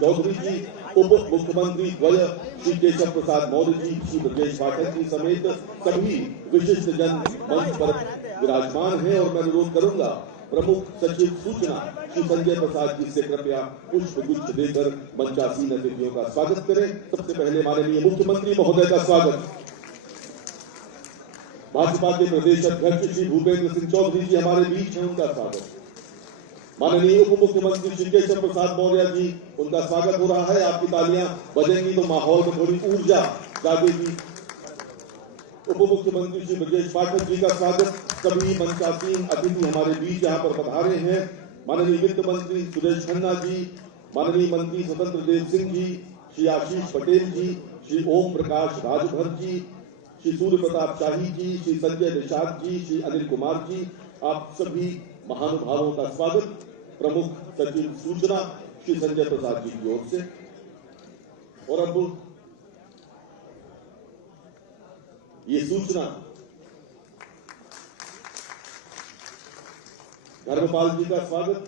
चौधरी जी, उप मुख्यमंत्री द्वय श्री केशव प्रसाद मौर्य जी, श्री ब्रजेश पाठक जी समेत सभी विशिष्ट जन मंच पर विराजमान हैं। और मैं अनुरोध करूंगा प्रमुख सचिव सूचना श्री संजय प्रसाद जी से कृपया पुष्प गुच्छ देकर मंचासीन अतिथियों का स्वागत करें। सबसे पहले माननीय मुख्यमंत्री महोदय का स्वागत, भाजपा के प्रदेश अध्यक्ष श्री भूपेंद्र सिंह चौधरी जी हमारे बीच हैं, उनका स्वागत। माननीय उप मुख्यमंत्री श्री केशव प्रसाद मौर्य जी, उनका स्वागत हो रहा है। आपकी तालियां बजेंगी तो माहौल में थोड़ी ऊर्जा जागेगी। उप मुख्यमंत्री श्री ब्रजेश पाठक जी का स्वागत। सभी मंचासीन अतिथि हमारे बीच यहाँ पर पधारे हैं। माननीय वित्त मंत्री सुरेश खन्ना जी, माननीय मंत्री स्वतंत्र देव सिंह जी, श्री आशीष पटेल जी, श्री ओम प्रकाश राजभर जी, श्री सूर्य प्रताप शाही जी, श्री संजय निषाद जी, श्री अनिल कुमार जी, आप सभी महानुभावों का स्वागत प्रमुख सचिव सूचना श्री संजय प्रसाद जी की ओर से। और अब ये सूचना धर्मपाल जी का स्वागत,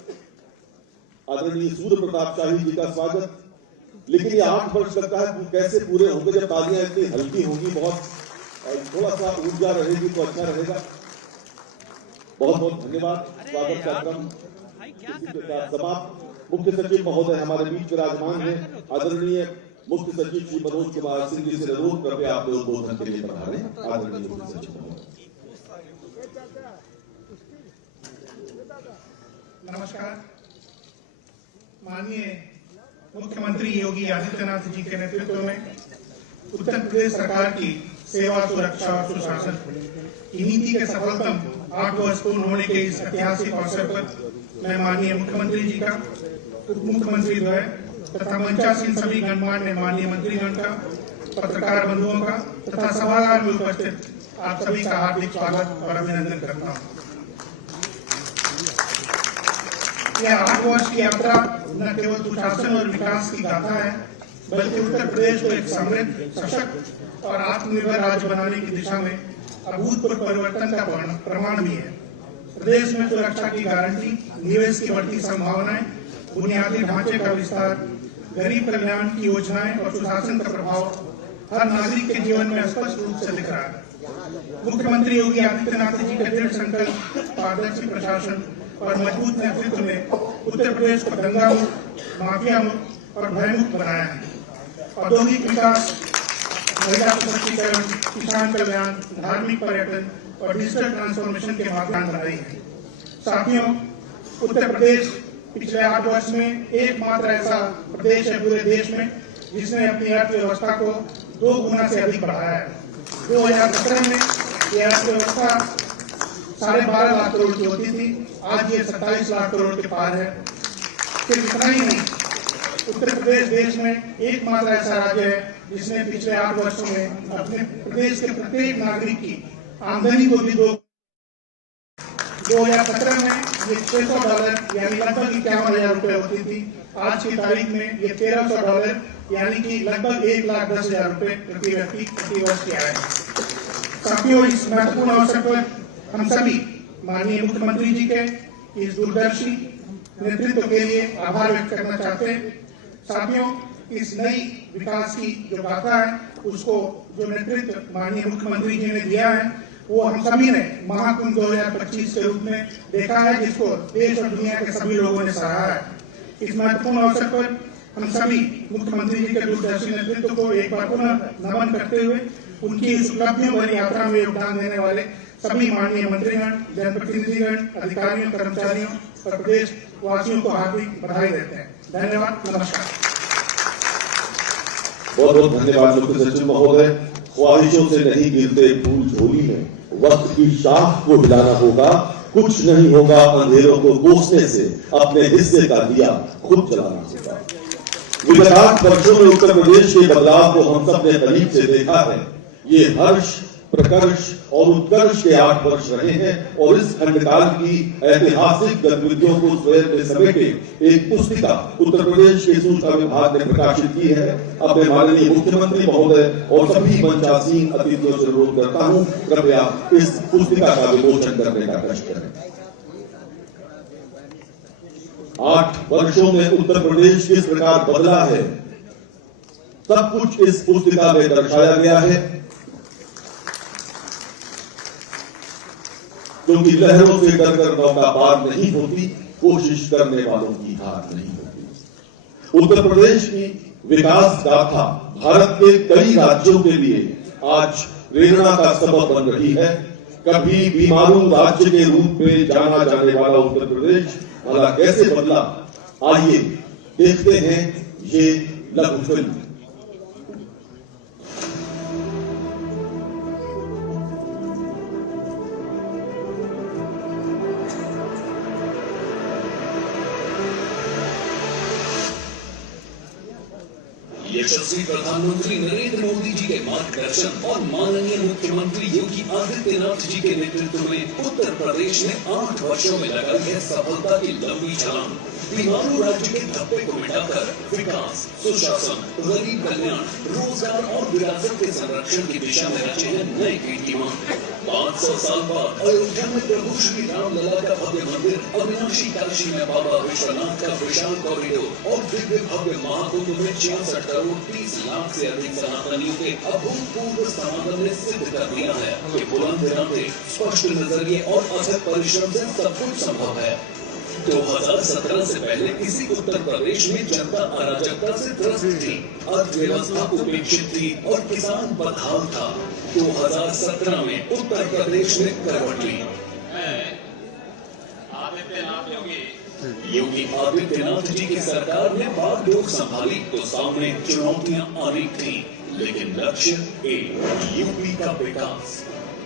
आदरणीय सूर्य प्रताप शाही जी का स्वागत। लेकिन ये 8 वर्ष लगता है कैसे पूरे होंगे जब तालियां इतनी हल्की होंगी, बहुत थोड़ा सा ऊर्जा रहेगी तो अच्छा रहेगा। बहुत बहुत धन्यवाद। स्वागत का क्रम इसी के साथ समाप्त। मुख्य सचिव महोदय हमारे बीच विराजमान है। आदरणीय मुख्य सचिव श्री मनोज कुमार सिंह जी से अनुरोध कृपया आप उद्बोधन के लिए पधारें। आदरणीय मुख्य सचिव महोदय। नमस्कार। माननीय मुख्यमंत्री योगी आदित्यनाथ जी के नेतृत्व में उत्तर प्रदेश सरकार की सेवा, सुरक्षा और सुशासन की नीति के सफलतम 8 वर्ष पूर्ण होने के इस ऐतिहासिक अवसर पर मैं माननीय मुख्यमंत्री जी का, उप मुख्यमंत्री द्वय तथा मंचासीन सभी गणमान्य माननीय मंत्रीगण का, पत्रकार बंधुओं का तथा सभागार में उपस्थित आप सभी का हार्दिक स्वागत और अभिनंदन करता हूँ। यह 8 वर्ष की यात्रा न केवल सुशासन और विकास की गाथा है, बल्कि उत्तर प्रदेश को एक समृद्ध, सशक्त और आत्मनिर्भर राज्य बनाने की दिशा में अभूतपूर्व परिवर्तन का प्रमाण भी है। प्रदेश में सुरक्षा की गारंटी, निवेश की बढ़ती संभावनाएं, बुनियादी ढांचे का विस्तार, गरीब कल्याण की योजनाएं और सुशासन का प्रभाव हर नागरिक के जीवन में स्पष्ट रूप से दिख रहा है। मुख्यमंत्री योगी आदित्यनाथ जी के दृढ़ संकल्प, पारदर्शी प्रशासन और मजबूत नेतृत्व में उत्तर प्रदेश को दंगा मुक्त, माफिया मुक्त और भयमुक्त बनाया है। औद्योगिक विकास, महिला सशक्तिकरण, किसान कल्याण, धार्मिक पर्यटन और डिजिटल ट्रांसफॉर्मेशन के माध्यम बन रही है। साथियों, उत्तर प्रदेश पिछले 8 वर्ष में एकमात्र ऐसा प्रदेश है पूरे देश में जिसने अपनी अर्थव्यवस्था को 2 गुना से अधिक बढ़ाया है। 2017 में यह अर्थव्यवस्था 12.5 लाख करोड़ की होती थी, आज ये 27 लाख करोड़ के पार है। सिर्फ इतना ही नहीं, उत्तर प्रदेश देश में एकमात्र ऐसा राज्य है जिसने पिछले 8 वर्षों में अपने प्रदेश के प्रत्येक नागरिक की आमदनी को भी 2017 में ये $600 यानी लगभग 51,000 रुपए होती थी, आज की तारीख में ये $1,300 यानी कि लगभग 1,10,000 रुपए प्रति व्यक्ति प्रति वर्ष किया है। साथियों, इस महत्वपूर्ण अवसर पर हम सभी माननीय मुख्यमंत्री जी के इस दूरदर्शी नेतृत्व के लिए आभार व्यक्त करना चाहते हैं। साथियों, इस नई विकास की जो गाथा है उसको जो नेतृत्व माननीय मुख्यमंत्री जी ने दिया है वो हम सभी ने महाकुंभ 2025 के रूप में देखा है, जिसको देश और दुनिया के सभी लोगों ने सराहा है। इस महत्वपूर्ण अवसर पर हम सभी मुख्यमंत्री जी के दूरदर्शी नेतृत्व को एक बार पुनः नमन करते हुए उनकी इस उपलब्धियों भरी यात्रा में योगदान देने वाले सभी माननीय मंत्रीगण, जनप्रतिनिधिगण, अधिकारियों, कर्मचारियों और प्रदेश वासियों को हार्दिक बधाई देते हैं। धन्यवाद। नमस्कार। बहुत बहुत धन्यवाद मुख्य सचिव महोदय। ख्वाहिशों से नहीं गिरते फूल झोली में, वक्त की शाख को हिलाना होगा, कुछ नहीं होगा अंधेरों को कोसने से, अपने हिस्से का दिया खुद जलाना होगा। विगत 8 वर्षों में उत्तर प्रदेश के बदलाव को हम सबने करीब से देखा है। ये हर्ष, प्रकर्ष और उत्कर्ष के 8 वर्ष रहे हैं और इस खंडकाल की ऐतिहासिक गतिविधियों को स्वयं में समेटे एक पुस्तिका उत्तर प्रदेश के सूचना विभाग ने प्रकाशित की है। अपने माननीय मुख्यमंत्री महोदय और सभी मंचासीन अतिथियों से अनुरोध करता हूं, कृपया इस पुस्तिका का विमोचन करने का कष्ट करें। 8 वर्षों में उत्तर प्रदेश किस प्रकार बदला है, सब कुछ इस पुस्तिका में दर्शाया गया है। क्योंकि लहरों से डरकर नौका पार नहीं होती, कोशिश करने वालों की हार नहीं होती। उत्तर प्रदेश की विकास गाथा भारत के कई राज्यों के लिए आज प्रेरणा का सबब बन रही है। कभी बीमारू राज्य के रूप में जाना जाने वाला उत्तर प्रदेश भला कैसे बदला, आइए देखते हैं ये लघु फिल्म। यशस्वी प्रधानमंत्री नरेंद्र मोदी जी के मार्गदर्शन और माननीय मुख्यमंत्री योगी आदित्यनाथ जी के नेतृत्व में उत्तर प्रदेश में 8 वर्षों में लगाई है सफलता की लंबी छलांग। बीमारू राज्य के धब्बे को मिटाकर विकास, सुशासन, गरीब कल्याण, रोजगार और विरासत के संरक्षण की दिशा में रचे हैं नए कीर्तिमान। 500 साल बाद अयोध्या में प्रभु श्री राम लला का भव्य मंदिर, अविनाशी काशी में बाबा विश्वनाथ का विशाल कॉरिडोर और दिव्य भव्य महाकुंभ में 66 करोड़ 30 लाख से अधिक सनातनियों के अभूतपूर्व समागम ने सिद्ध कर दिया है कि बुलंद इरादे, स्पष्ट नजरिए और अथक परिश्रम से सब कुछ संभव है। 2017 से पहले इसी उत्तर प्रदेश में जनता अराजकता से त्रस्त थी, अर्थव्यवस्था उपेक्षित थी और किसान बदहाल था। 2017 में उत्तर प्रदेश में करवट ली। योगी आदित्यनाथ जी की सरकार ने बागडोर संभाली तो सामने चुनौतियां अनेक थी, लेकिन लक्ष्य एक, यूपी का विकास।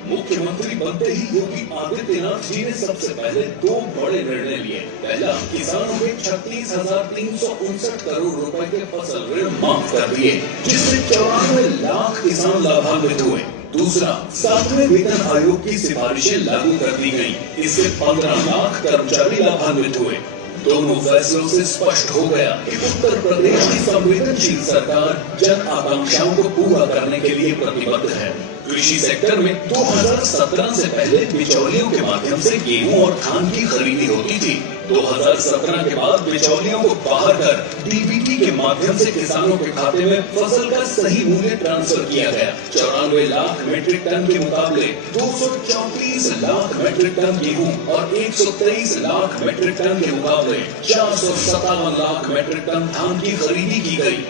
मुख्यमंत्री बनते ही योगी आदित्यनाथ जी ने सबसे पहले 2 बड़े निर्णय लिए। पहला, किसानों के 36,359 करोड़ रुपए के फसल ऋण माफ कर दिए, जिससे 94 लाख किसान लाभान्वित हुए। दूसरा, 7वें वेतन आयोग की सिफारिशें लागू कर दी गयी, इससे 15 लाख कर्मचारी लाभान्वित हुए। दोनों फैसलों से स्पष्ट हो गया कि उत्तर प्रदेश की संवेदनशील सरकार जन आकांक्षाओं को पूरा करने के लिए प्रतिबद्ध है। कृषि सेक्टर में 2017 से पहले बिचौलियों के माध्यम से गेहूं और धान की खरीदी होती थी। 2017 के बाद बिचौलियों को बाहर कर डीबीटी के माध्यम से किसानों के खाते में फसल का सही मूल्य ट्रांसफर किया गया। 94 लाख मीट्रिक टन के मुकाबले 234 लाख मीट्रिक टन गेहूं और 123 लाख मीट्रिक टन के मुकाबले 457 लाख मीट्रिक टन धान की खरीदी की गई।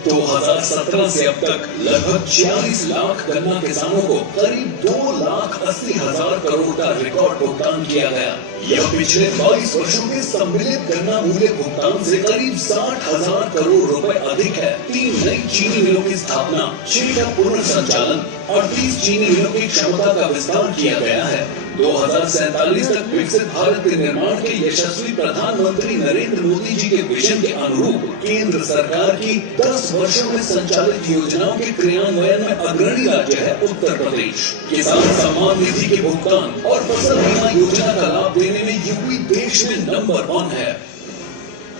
2017 से अब तक लगभग 46 लाख गन्ना किसानों को करीब 2,80,000 करोड़ का रिकॉर्ड भुगतान किया गया। यह पिछले 22 वर्षों के सम्मिलित गन्ना मूल्य भुगतान से करीब 60,000 करोड़ रुपए अधिक है। 3 नई चीनी मिलों की स्थापना, 6 का पुनर्संचालन, 38 चीनी मिलों की क्षमता का विस्तार किया गया है। 2047 तक विकसित भारत के निर्माण के यशस्वी प्रधानमंत्री नरेंद्र मोदी जी के विजन के अनुरूप केंद्र सरकार की 10 वर्षों में संचालित योजनाओं के क्रियान्वयन में अग्रणी राज्य है उत्तर प्रदेश। किसान सम्मान निधि के भुगतान और फसल बीमा योजना का लाभ देने में यूपी देश में नंबर 1 है।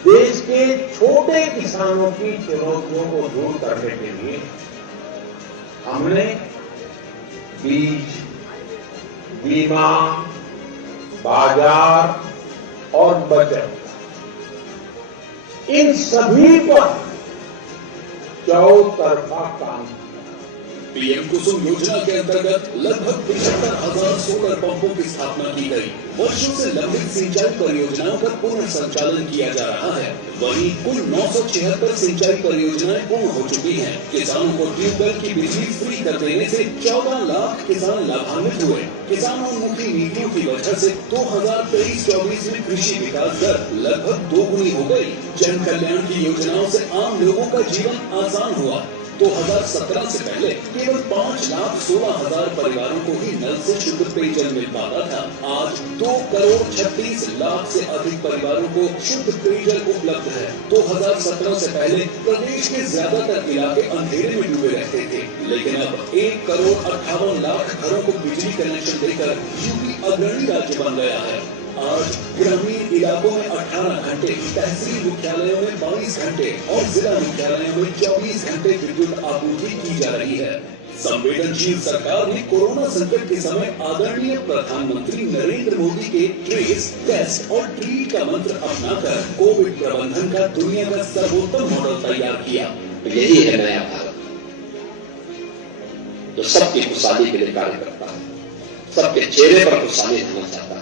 देश के छोटे किसानों की चुनौतियों को दूर करने के लिए हमने बीज, बीमा, बाजार और बचत, इन सभी पर चौतरफा काम। पीएम कुसुम योजना के अंतर्गत लगभग 75,000 सोलर पंपों की स्थापना की गई। वर्षों से लंबित सिंचाई परियोजनाओं का पुनर्संचालन किया जा रहा है। वहीं कुल 976 सिंचाई परियोजनाएं पूर्ण हो चुकी हैं। किसानों को ट्यूबवेल की बिजली फ्री कर देने से 14 लाख किसान लाभान्वित हुए। किसानोन्मुखी नीतियों की वजह से 2023-24 में कृषि विकास दर लगभग 2 गुनी हो गई। जन कल्याण की योजनाओं से आम लोगों का जीवन आसान हुआ। 2017 से पहले केवल 5,16,000 परिवारों को ही नल से शुद्ध पेयजल मिल पाता था। आज 2,36 लाख से अधिक परिवारों को शुद्ध पेयजल उपलब्ध है। 2017 से पहले प्रदेश के ज्यादातर इलाके अंधेरे में डूबे रहते थे, लेकिन अब 1,58 लाख घरों को बिजली कनेक्शन देकर यूपी अग्रणी राज्य बन गया है। आज ग्रामीण इलाकों में 18 घंटे, तहसील मुख्यालयों में 22 घंटे और जिला मुख्यालयों में 24 घंटे विद्युत आपूर्ति की जा रही है। संवेदनशील सरकार ने कोरोना संकट के समय आदरणीय प्रधानमंत्री नरेंद्र मोदी के ट्रेस, टेस्ट और ट्रीट का मंत्र अपनाकर कोविड प्रबंधन का दुनिया का सर्वोत्तम मॉडल तैयार किया। यही है नया भारत जो सबकी खुशहाली के लिए कार्य करता है, सबके चेहरे पर खुशहाली होना चाहता है।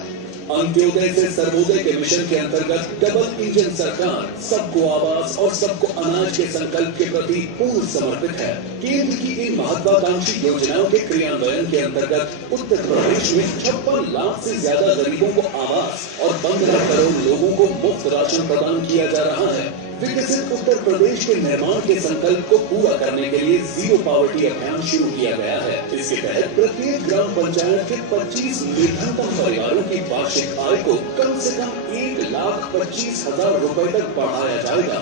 अंत्योदय से सर्वोदय के मिशन के अंतर्गत डबल इंजन सरकार सबको आवास और सबको अनाज के संकल्प के प्रति पूर्ण समर्पित है। केंद्र की इन महत्वाकांक्षी योजनाओं के क्रियान्वयन के अंतर्गत उत्तर प्रदेश में 56 लाख से ज्यादा गरीबों को आवास और 15 करोड़ लोगों को मुफ्त राशन प्रदान किया जा रहा है। विकसित उत्तर प्रदेश के निर्माण के संकल्प को पूरा करने के लिए जीरो पॉवर्टी अभियान शुरू किया गया है। इसके तहत प्रत्येक ग्राम पंचायत के 25 निर्धनतम परिवारों की वार्षिक आय को कम से कम 1,25,000 रुपए तक बढ़ाया जाएगा।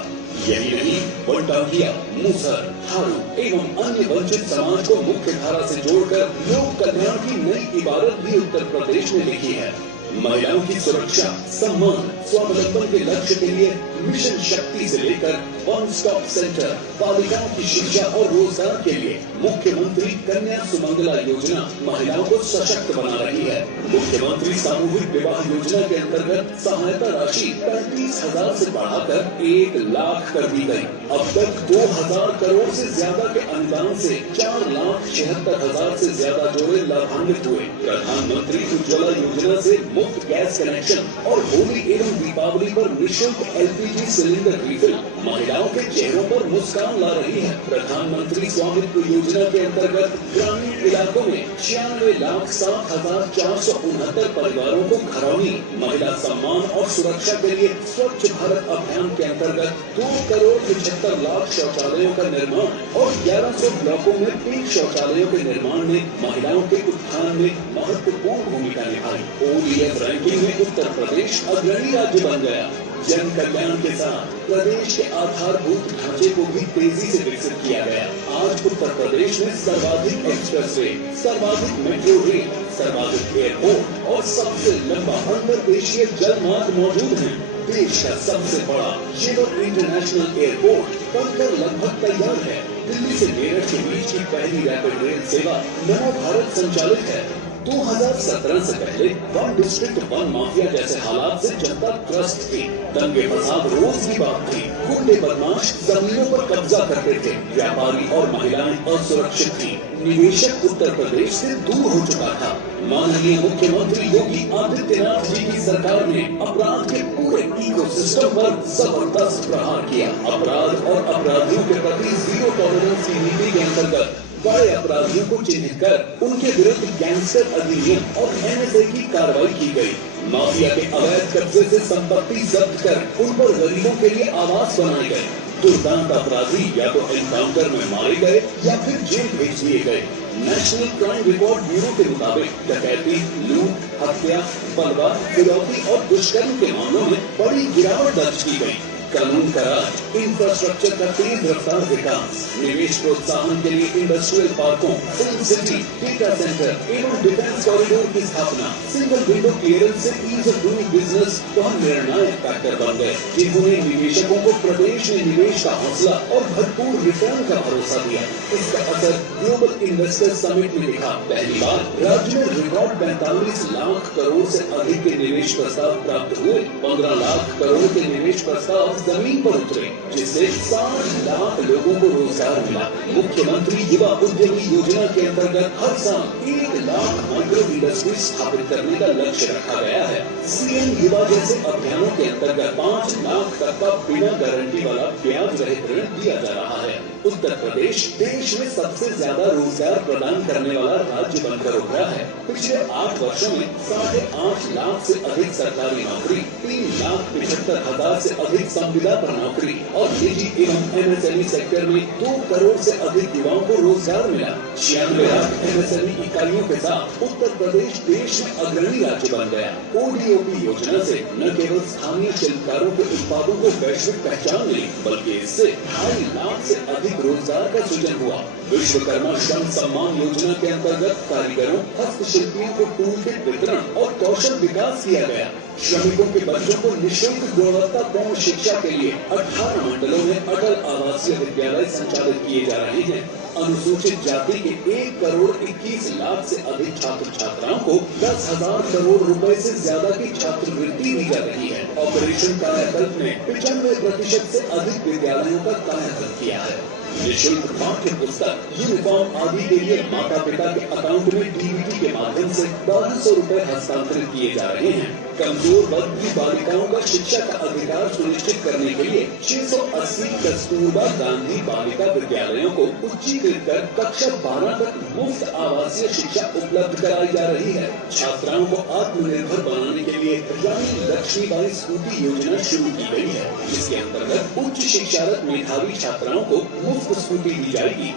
यही नहीं, वनटांगिया, मूसर, थारू एवं अन्य वंचित समाज को मुख्य धारा से जोड़कर लोक कल्याण की नई इबारत भी उत्तर प्रदेश ने लिखी है। महिलाओं की सुरक्षा, सम्मान, स्वावलंबन के लक्ष्य के लिए मिशन शक्ति से लेकर वन स्टॉप सेंटर, बालिकाओं की शिक्षा और रोजगार के लिए मुख्यमंत्री कन्या सुमंगला योजना महिलाओं को सशक्त बना रही है। मुख्यमंत्री सामूहिक विवाह योजना के अंतर्गत सहायता राशि 35,000 से बढ़ाकर 1 लाख कर दी गई। अब तक 2,000 करोड़ से ज्यादा के अनुदान से 4,76,000 से ज्यादा जोड़े लाभान्वित हुए। प्रधानमंत्री उज्ज्वला योजना से मुफ्त गैस कनेक्शन और होली एवं दीपावली पर निःशुल्क LPG सिलेंडर रिफिल महिलाओं के चेहरों पर मुस्कान ला रही है। प्रधानमंत्री स्वामित्व योजना के अंतर्गत ग्रामीण इलाकों में 96,07,469 परिवारों को घरौनी। महिला सम्मान और सुरक्षा के लिए स्वच्छ भारत अभियान के अंतर्गत 2,75,00,000 शौचालयों का निर्माण और 1100 ब्लॉकों में पिंक शौचालयों के निर्माण ने महिलाओं के उत्थान में महत्वपूर्ण भूमिका निभाई। ODF रैंकिंग में उत्तर प्रदेश अग्रणी राज्य बन गया। जन कल्याण के साथ प्रदेश के आधारभूत ढांचे को भी तेजी से विकसित किया गया। आज उत्तर प्रदेश में सर्वाधिक एक्सप्रेस वे, सर्वाधिक मेट्रो रेल, सर्वाधिक एयरपोर्ट और सबसे लंबा अंतर्देशीय जल मार्ग मौजूद है। देश का सबसे बड़ा जेवर इंटरनेशनल एयरपोर्ट बनकर लगभग तैयार है। दिल्ली से मेरठ के बीच की पहली रैपिड रेल सेवा नमो भारत संचालित है। 2017 से पहले वन डिस्ट्रिक्ट वन माफिया जैसे हालात से जनता त्रस्त थी। दंगे फसाद रोज की बात थी। गुंडे बदमाश जमीनों पर कब्जा करते थे। व्यापारी और महिलाएं असुरक्षित थी। निवेशक उत्तर प्रदेश से दूर हो चुका था। माननीय मुख्यमंत्री योगी आदित्यनाथ जी की सरकार ने अपराध के पूरे इकोसिस्टम पर जबरदस्त प्रहार किया। अपराध और अपराधियों के प्रति जीरो टॉलरेंस की नीति के अंतर्गत बड़े अपराधियों को चिन्हित कर उनके विरुद्ध गैंगस्टर अधिनियम और NSA की कार्रवाई की गई। माफिया के अवैध कब्जे से संपत्ति जब्त कर उन पर गरीबों के लिए आवास बनाए गए। दुर्दांत अपराधी या तो एनकाउंटर में मारे गए या फिर जेल भेज दिए गए। नेशनल क्राइम रिकॉर्ड ब्यूरो के मुताबिक डकैती, लूट, हत्या, बलवा, फिरौती और दुष्कर्म के मामलों में बड़ी गिरावट दर्ज की गई। कानून का राज, इंफ्रास्ट्रक्चर का तेज रफ्तार विकास, निवेश प्रोत्साहन के लिए इंडस्ट्रियल पार्कों, फिल्म सिटी, डेटा सेंटर एवं डिफेंस कॉरिडोर की स्थापना, सिंगल विंडो क्लियरेंस से ईज ऑफ डूइंग बिजनेस बहुत निर्णायक फैक्टर बन गए, जिन्होंने निवेशकों को प्रदेश में निवेश का हौसला और भरपूर रिटर्न का भरोसा दिया। इसका असर ग्लोबल इन्वेस्टर समिट में दिखा। पहली बार राज्य में रिकॉर्ड 45 लाख करोड़ से अधिक के निवेश प्रस्ताव प्राप्त हुए। 15 लाख करोड़ के निवेश प्रस्ताव जमीन पर उतरे, जिससे 60 लाख लोगों को रोजगार मिला। मुख्यमंत्री युवा उद्यमी योजना के अंतर्गत हर साल 1 लाख माइक्रो इंडस्ट्री स्थापित करने का लक्ष्य रखा गया है। CM युवा जैसे अभियानों के अंतर्गत 5 लाख तक का बिना गारंटी वाला ब्याज रहित ऋण दिया जा रहा है। उत्तर प्रदेश देश में सबसे ज्यादा रोजगार प्रदान करने वाला राज्य बनकर उभरा है। पिछले 8 वर्षों में 8.5 लाख से अधिक सरकारी नौकरी, 3,75,000 से अधिक संविदा पर नौकरी और निजी एवं MSME सेक्टर में 2 करोड़ से अधिक युवाओं को रोजगार मिला। 96 लाख MSME इकाइयों के साथ उत्तर प्रदेश देश में अग्रणी राज्य बन गया। ODOP योजना से न केवल स्थानीय शिल्पकारों के उत्पादों को वैश्विक पहचान मिली, बल्कि इससे 2.5 लाख से अधिक रोजगार का सृजन हुआ। विश्वकर्मा श्रम सम्मान योजना के अंतर्गत कारीगरों, हस्तशिल्पियों को टूल किट वितरण और कौशल विकास किया गया। श्रमिकों के बच्चों को निःशुल्क गुणवत्तापूर्ण शिक्षा के लिए 18 मंडलों में अटल आवासीय विद्यालय संचालित किए जा रहे हैं। अनुसूचित जाति के 1 करोड़ 21 लाख से अधिक छात्र छात्राओं को 10,000 करोड़ रुपए से ज्यादा की छात्रवृत्ति दी जा रही है। ऑपरेशन कायाकल्प में 95% से अधिक विद्यालयों का कायाकल्प किया है। निःशुल्क पाठ्य पुस्तक, यूनिफॉर्म आदि के लिए माता पिता के अकाउंट में डीबीटी के माध्यम से 1200 रुपए हस्तांतरित किए जा रहे हैं। कमजोर वर्ग की बालिकाओं का शिक्षा का अधिकार सुनिश्चित करने के लिए 680 कस्तूरबा गांधी बालिका विद्यालयों को उच्चीकृत कर कक्षा 12 तक मुफ्त आवासीय शिक्षा उपलब्ध कराई जा रही है। छात्राओं को आत्मनिर्भर बनाने के लिए रानी लक्ष्मीबाई स्कूटी योजना शुरू की गई है, जिसके अंतर्गत उच्च शिक्षारत मेधावी छात्राओं को मुफ्त स्कूटी दी जाएगी।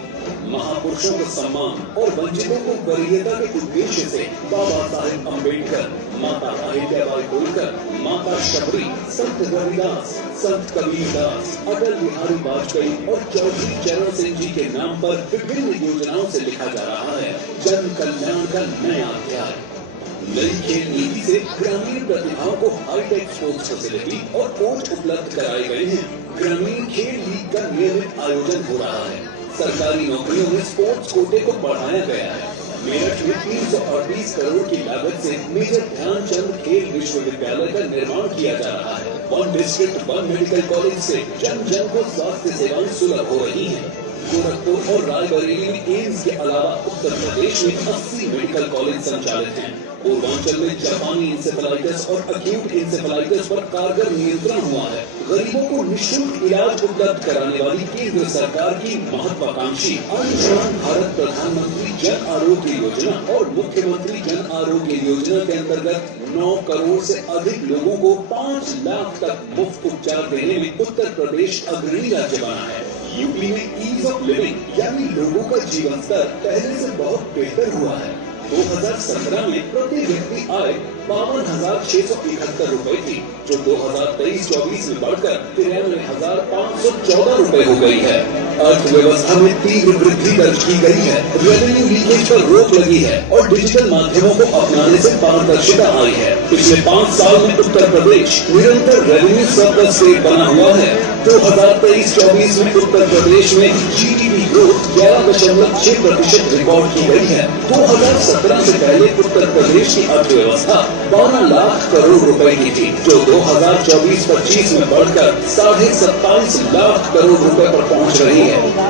महापुरुषों का सम्मान और वंचितों को वरीयता के उद्देश्य से बाबा साहेब अम्बेडकर, माता अहिल्याबाई होलकर, माता शबरी, संत रविदास, संत कबीरदास, अटल बिहारी वाजपेयी और चौधरी चरण सिंह जी के नाम पर विभिन्न योजनाओं से लिखा जा रहा है जन कल्याण का नया अध्याय। नई खेल नीति से ग्रामीण प्रतिभाओं को हाईटेक स्पोर्ट्स फैसिलिटी और कोच उपलब्ध कराए गए हैं। ग्रामीण खेल लीग का नियमित आयोजन हो रहा है। सरकारी नौकरियों में स्पोर्ट्स कोटे को बढ़ाया गया है। मेरठ में 338 करोड़ की लागत से मेजर ध्यानचंद खेल विश्वविद्यालय का निर्माण किया जा रहा है। 1 डिस्ट्रिक्ट 1 मेडिकल कॉलेज से जन जन को स्वास्थ्य सेवाएं सुलभ हो रही हैं। गोरखपुर और रायबरेली में एम्स के अलावा उत्तर प्रदेश में 80 मेडिकल कॉलेज संचालित हैं। पूर्वांचल में जापानी इंसेफेलाइटिस और एक्यूट इंसेफेलाइटिस पर कारगर नियंत्रण हुआ है। गरीबों को निःशुल्क इलाज उपलब्ध कराने वाली केंद्र सरकार की महत्वाकांक्षी आयुष्मान भारत प्रधानमंत्री जन आरोग्य योजना और मुख्यमंत्री जन आरोग्य योजना के अंतर्गत 9 करोड़ से अधिक लोगों को 5 लाख तक मुफ्त उपचार देने में उत्तर प्रदेश अग्रणी राज्य बना है। यूपी में ईज ऑफ लिविंग यानी लोगों का जीवन स्तर पहले से बहुत बेहतर हुआ है। 2017 में प्रति व्यक्ति आय 52,671 रुपए थी, जो 2023-24 में बढ़कर 93,514 रुपए हो गई है। अर्थव्यवस्था में तीव्र वृद्धि दर्ज की गई है। रेवेन्यू लीकेज पर रोक लगी है और डिजिटल माध्यमों को अपनाने से पारदर्शिता आई है। पिछले 5 साल में उत्तर प्रदेश निरंतर रेवेन्यू सरप्लस से बना हुआ है। 2023-24 में उत्तर प्रदेश में जीडीपी ग्रोथ 11.6% रिकॉर्ड की गई है। 2017 से पहले उत्तर प्रदेश की अर्थव्यवस्था 12 लाख करोड़ रुपए की थी, जो 2024-25 में बढ़कर 27.5 लाख करोड़ रुपए पर पहुंच रही है।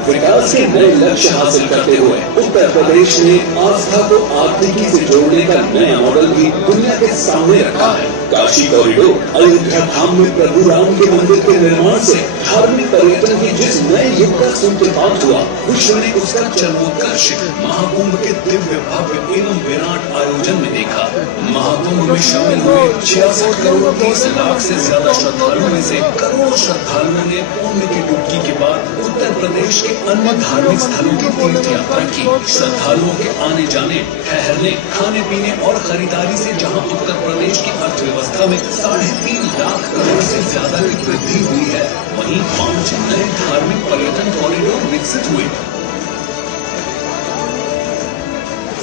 विकास के नए लक्ष्य हासिल करते हुए उत्तर प्रदेश ने आस्था को आर्थिकी से जोड़ने का नया मॉडल भी दुनिया के सामने रखा है। काशी कॉरिडोर, अयोध्या धाम में प्रभु राम के मंदिर के निर्माण से धार्मिक पर्यटन की जिस नए युग का सूत्रपात हुआ, विश्व ने उसका चरमोत्कर्ष महाकुंभ के दिव्य भव्य एवं विराट आयोजन में देखा। महाकुंभ में शामिल हुए 66 करोड़ 30 लाख से ज्यादा श्रद्धालुओं में से करोड़ों श्रद्धालुओं ने पुण्य की डुबकी के बाद उत्तर प्रदेश के अन्य धार्मिक स्थलों की तीर्थ यात्रा की। श्रद्धालुओं के आने जाने, ठहरने, खाने पीने और खरीदारी से जहां उत्तर प्रदेश की अर्थव्यवस्था में 3.5 लाख करोड़ से ज्यादा की वृद्धि हुई है, वहीं 5 नए धार्मिक पर्यटन कॉरिडोर विकसित हुए।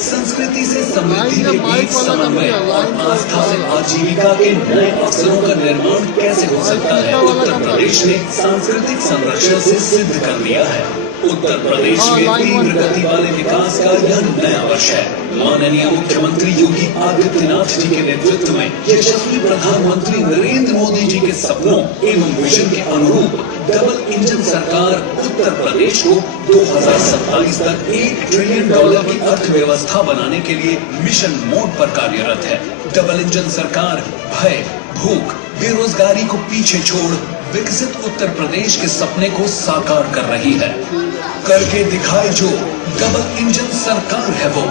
संस्कृति से समृद्धि के बीच समन्वय और आस्था से आजीविका के नए अवसरों का निर्माण कैसे हो सकता है, उत्तर प्रदेश ने सांस्कृतिक संरक्षण से सिद्ध कर लिया है। उत्तर प्रदेश में तीव्र गति वाले विकास का यह नया वर्ष है। माननीय मुख्यमंत्री योगी आदित्यनाथ जी के नेतृत्व में यशस्वी प्रधानमंत्री नरेंद्र मोदी जी के सपनों एवं विजन के अनुरूप डबल इंजन सरकार उत्तर प्रदेश को 2027 तक $1 ट्रिलियन की अर्थव्यवस्था बनाने के लिए मिशन मोड पर कार्यरत है। डबल इंजन सरकार भय, भूख, बेरोजगारी को पीछे छोड़ विकसित उत्तर प्रदेश के सपने को साकार कर रही है। करके दिखाए जो डबल इंजन सरकार है वो।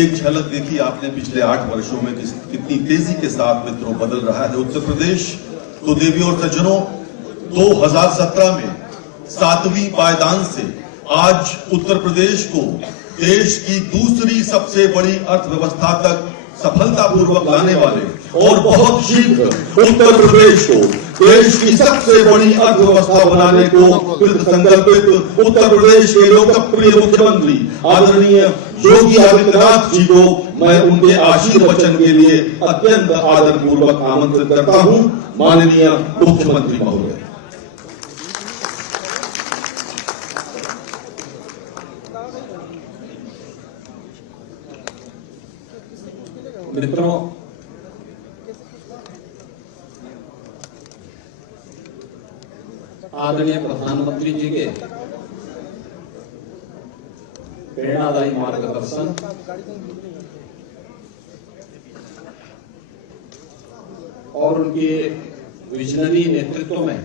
एक झलक देखी आपने पिछले 8 वर्षों में कितनी तेजी के साथ मित्रों बदल रहा है उत्तर प्रदेश। तो देवी और सज्जनों, 2017 में 7वीं पायदान से आज उत्तर प्रदेश को देश की दूसरी सबसे बड़ी अर्थव्यवस्था तक सफलतापूर्वक लाने वाले और बहुत शीघ्र उत्तर प्रदेश को देश की सबसे बड़ी अर्थव्यवस्था बनाने को कृत संकल्पित उत्तर प्रदेश के लोकप्रिय मुख्यमंत्री आदरणीय योगी आदित्यनाथ जी को मैं उनके आशीर्वचन के लिए अत्यंत आदरपूर्वक आमंत्रित करता हूं। माननीय मुख्यमंत्री महोदय। मित्रों, आदरणीय प्रधानमंत्री जी के प्रेरणादायी मार्गदर्शन और उनके विजनरी नेतृत्व में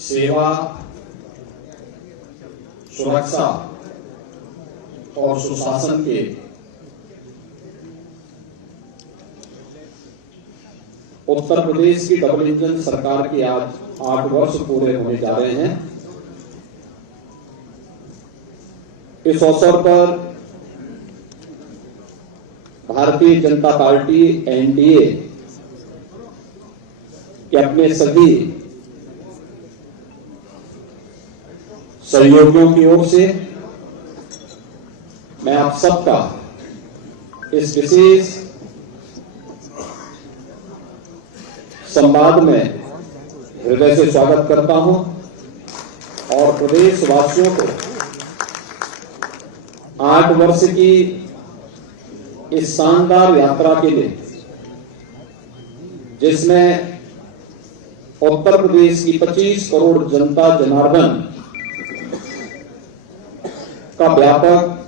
सेवा, सुरक्षा और सुशासन के उत्तर प्रदेश की डबल इंजन सरकार के आज 8 वर्ष पूरे होने जा रहे हैं। इस अवसर पर भारतीय जनता पार्टी एनडीए के अपने सभी सहयोगियों की ओर से मैं आप सबका इस विशेष संवाद में हृदय से स्वागत करता हूं और प्रदेशवासियों को 8 वर्ष की इस शानदार यात्रा के लिए, जिसमें उत्तर प्रदेश की 25 करोड़ जनता जनार्दन का व्यापक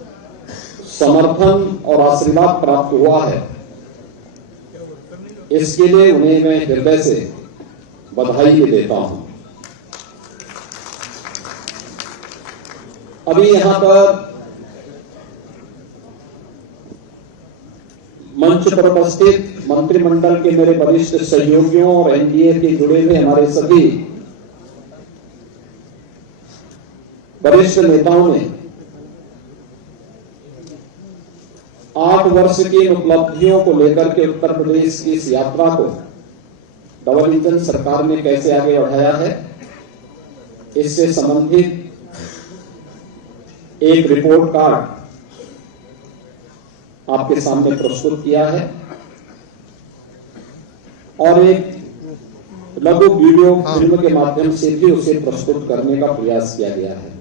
समर्थन और आशीर्वाद प्राप्त हुआ है, इसके लिए उन्हें मैं हृदय से बधाई देता हूं। अभी यहां पर मंच पर उपस्थित मंत्रिमंडल के मेरे वरिष्ठ सहयोगियों और एनडीए के जुड़े हुए हमारे सभी वरिष्ठ नेताओं ने 8 वर्ष की उपलब्धियों को लेकर के उत्तर प्रदेश की इस यात्रा को डबल इंजन सरकार ने कैसे आगे बढ़ाया है, इससे संबंधित एक रिपोर्ट कार्ड आपके सामने प्रस्तुत किया है और एक लघु वीडियो फिल्म के माध्यम से भी उसे प्रस्तुत करने का प्रयास किया गया है।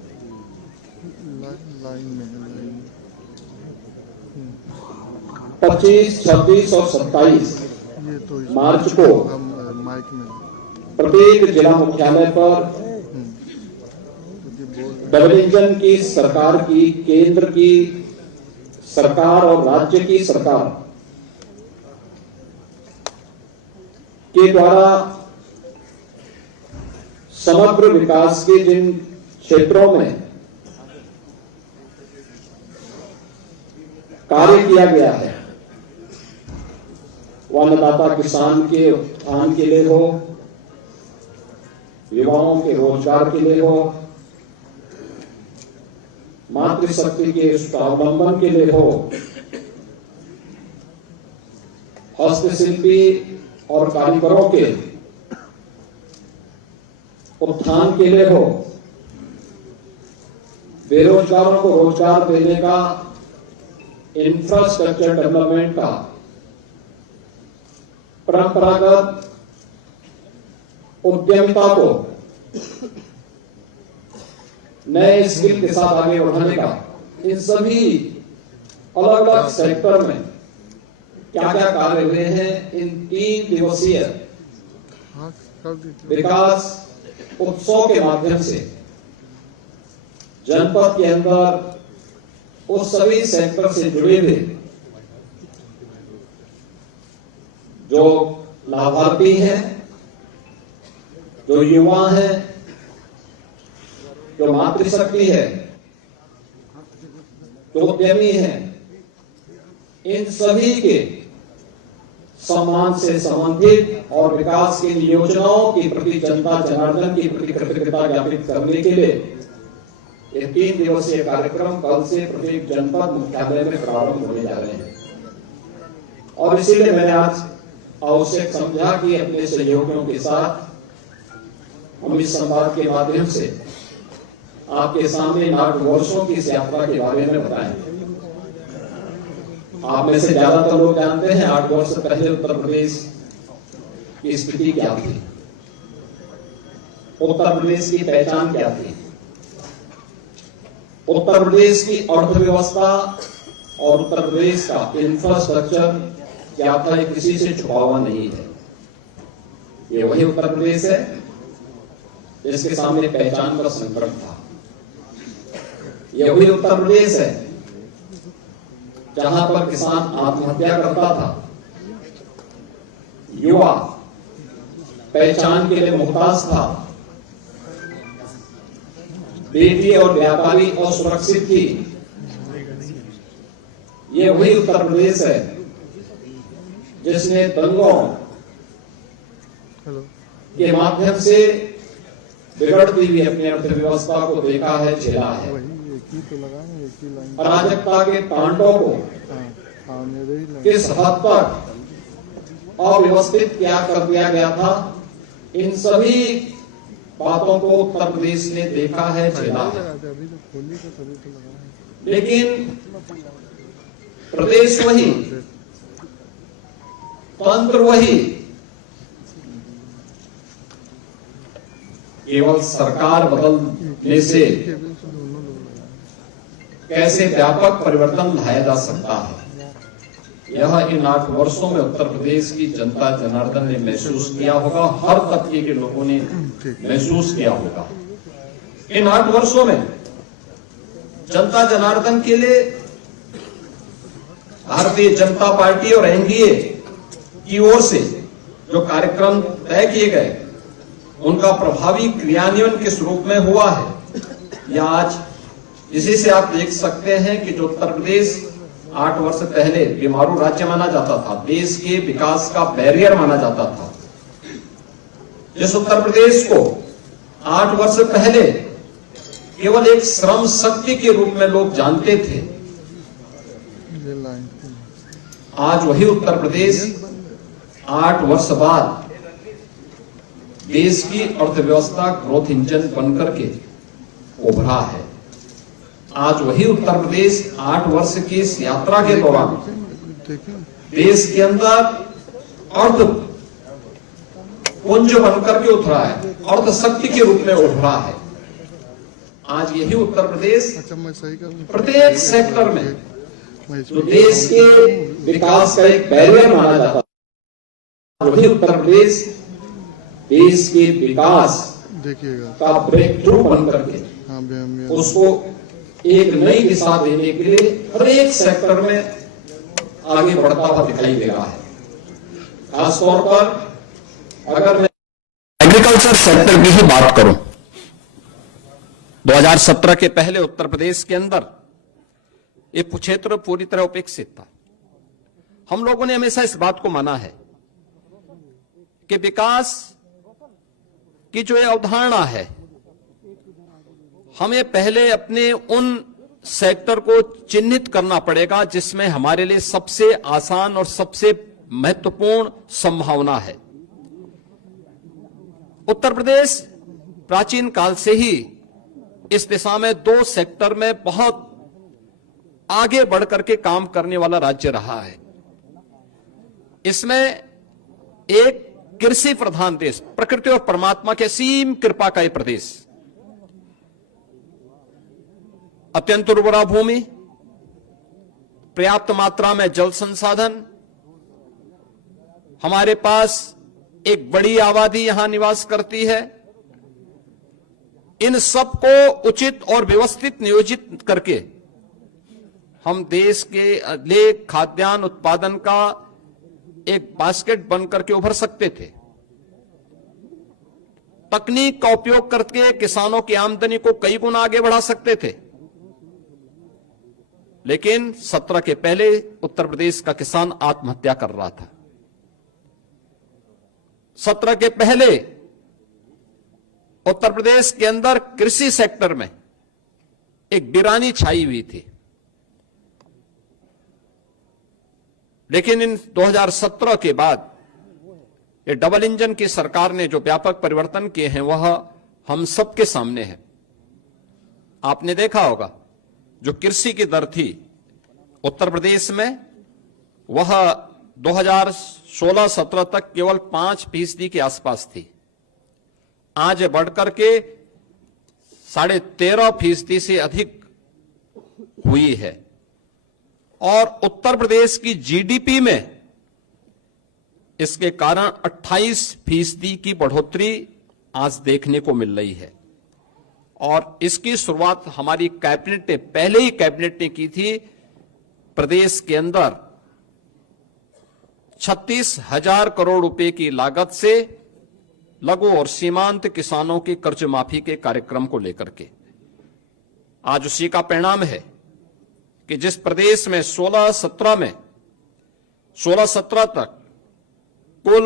25, 26 और 27 मार्च को प्रत्येक जिला मुख्यालय पर डबल इंजन की सरकार की, केंद्र की सरकार और राज्य की सरकार के द्वारा समग्र विकास के जिन क्षेत्रों में कार्य किया गया है, वो अन्नदाता किसान के उत्थान के लिए हो, युवाओं के रोजगार के लिए हो, मातृशक्ति के स्वावलंबन के लिए हो, हस्तशिल्पी और कारीगरों के उत्थान के लिए हो, बेरोजगारों को रोजगार देने का, इंफ्रास्ट्रक्चर डेवलपमेंट का, परंपरागत उद्यमिता को नए स्किल के साथ आगे बढ़ाने का, इन सभी अलग अलग सेक्टर में क्या क्या कार्य हुए हैं, इन 3 दिवसीय विकास उत्सव के माध्यम से जनपद के अंदर उस सभी सेक्टर से जुड़े हुए जो लाभार्थी हैं, जो युवा हैं, जो मातृशक्ति है, जो उद्यमी है, इन सभी के सम्मान से संबंधित और विकास की योजनाओं के प्रति जनता जनार्दन की प्रति कृतज्ञता ज्ञापित करने के लिए ये 3 दिवसीय कार्यक्रम कल से प्रत्येक जनपद मुख्यालय में प्रारंभ होने जा रहे हैं और इसीलिए मैंने आज आवश्यक समझा कि अपने सहयोगियों के साथ हम इस संवाद के माध्यम से आपके सामने इन 8 वर्षों की इस यात्रा के बारे में बताएं। आप में से ज्यादातर लोग जानते हैं 8 वर्ष पहले उत्तर प्रदेश की स्थिति क्या थी, उत्तर प्रदेश की पहचान क्या थी, उत्तर प्रदेश की अर्थव्यवस्था और उत्तर प्रदेश का इंफ्रास्ट्रक्चर क्या था, ये किसी से छुपा हुआ नहीं है। ये वही उत्तर प्रदेश है जिसके सामने पहचान का संकट था। ये वही उत्तर प्रदेश है जहां पर किसान आत्महत्या करता था, युवा पहचान के लिए मुहताज था, बेटी और व्यापारी असुरक्षित थी। ये वही उत्तर प्रदेश है जिसने दंगों के माध्यम से बिगड़ती हुई अपनी अर्थव्यवस्था को देखा है, झेला है। अराजकता के तांडव को किस हद तक अव्यवस्थित क्या कर दिया गया था, इन सभी बातों को उत्तर प्रदेश ने देखा है, झेला है। लेकिन प्रदेश वही, तंत्र वही, केवल सरकार बदलने से कैसे व्यापक परिवर्तन लाया जा सकता है, यह इन 8 वर्षों में उत्तर प्रदेश की जनता जनार्दन ने महसूस किया होगा, हर तबके के लोगों ने महसूस किया होगा। इन 8 वर्षों में जनता जनार्दन के लिए भारतीय जनता पार्टी और एनडीए की ओर से जो कार्यक्रम तय किए गए उनका प्रभावी क्रियान्वयन किस रूप में हुआ है, या आज इसी से आप देख सकते हैं कि जो उत्तर प्रदेश 8 वर्ष पहले बीमारू राज्य माना जाता था, देश के विकास का बैरियर माना जाता था, जिस उत्तर प्रदेश को 8 वर्ष पहले केवल एक श्रम शक्ति के रूप में लोग जानते थे, आज वही उत्तर प्रदेश 8 वर्ष बाद देश की अर्थव्यवस्था ग्रोथ इंजन बनकर के उभरा है। आज वही उत्तर प्रदेश 8 वर्ष की इस यात्रा के दौरान देश के अंदर अर्थ पुंज बनकर के उतरा है, अर्थ शक्ति के रूप में उभरा है। आज यही उत्तर प्रदेश प्रत्येक सेक्टर में जो देश के विकास का एक बैरियर माना जाता है, वही उत्तर प्रदेश देश के विकास का ब्रेक थ्रू बन करके उसको एक नई दिशा देने के लिए हर एक सेक्टर में आगे बढ़ता हुआ दिखाई दे रहा है। खासतौर पर अगर मैं एग्रीकल्चर सेक्टर की ही बात करूं, 2017 के पहले उत्तर प्रदेश के अंदर ये क्षेत्र पूरी तरह उपेक्षित था। हम लोगों ने हमेशा इस बात को माना है कि विकास की जो ये अवधारणा है, हमें पहले अपने उन सेक्टर को चिन्हित करना पड़ेगा जिसमें हमारे लिए सबसे आसान और सबसे महत्वपूर्ण संभावना है। उत्तर प्रदेश प्राचीन काल से ही इस दिशा में 2 सेक्टर में बहुत आगे बढ़कर के काम करने वाला राज्य रहा है। इसमें एक कृषि प्रधान देश, प्रकृति और परमात्मा के असीम कृपा का यह प्रदेश, अत्यंत उर्वरा भूमि, पर्याप्त मात्रा में जल संसाधन, हमारे पास एक बड़ी आबादी यहां निवास करती है। इन सबको उचित और व्यवस्थित नियोजित करके हम देश के लिए खाद्यान्न उत्पादन का एक बास्केट बनकर के उभर सकते थे। तकनीक का उपयोग करके किसानों की आमदनी को कई गुना आगे बढ़ा सकते थे। लेकिन 17 के पहले उत्तर प्रदेश का किसान आत्महत्या कर रहा था। 17 के पहले उत्तर प्रदेश के अंदर कृषि सेक्टर में एक वीरानी छाई हुई थी। लेकिन इन 2017 के बाद ये डबल इंजन की सरकार ने जो व्यापक परिवर्तन किए हैं वह हम सबके सामने है। आपने देखा होगा जो कृषि की दर थी उत्तर प्रदेश में वह 2016-17 तक केवल 5% के आसपास थी। आज बढ़कर के 13.5% से अधिक हुई है और उत्तर प्रदेश की जीडीपी में इसके कारण 28% की बढ़ोतरी आज देखने को मिल रही है। और इसकी शुरुआत हमारी कैबिनेट ने पहले ही कैबिनेट ने की थी। प्रदेश के अंदर 36,000 करोड़ रुपए की लागत से लघु और सीमांत किसानों की कर्ज माफी के कार्यक्रम को लेकर के आज उसी का परिणाम है कि जिस प्रदेश में 16-17 तक कुल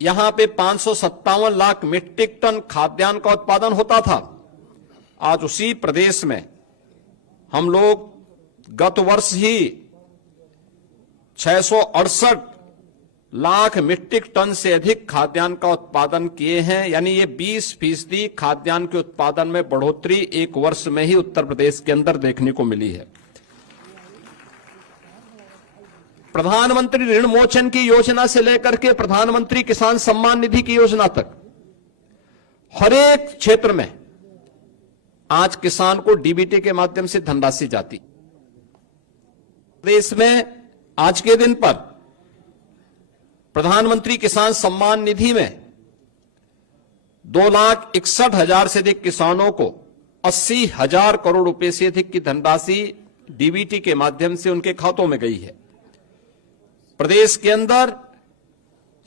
यहां पे 557 लाख मीट्रिक टन खाद्यान्न का उत्पादन होता था, आज उसी प्रदेश में हम लोग गत वर्ष ही 668 लाख मीट्रिक टन से अधिक खाद्यान्न का उत्पादन किए हैं। यानी ये 20% खाद्यान्न के उत्पादन में बढ़ोतरी एक वर्ष में ही उत्तर प्रदेश के अंदर देखने को मिली है। प्रधानमंत्री ऋण मोचन की योजना से लेकर के प्रधानमंत्री किसान सम्मान निधि की योजना तक हर एक क्षेत्र में आज किसान को डीबीटी के माध्यम से धनराशि जाती। देश में आज के दिन पर प्रधानमंत्री किसान सम्मान निधि में 2,61,000 से अधिक किसानों को 80,000 करोड़ रुपए से अधिक की धनराशि डीबीटी के माध्यम से उनके खातों में गई है। प्रदेश के अंदर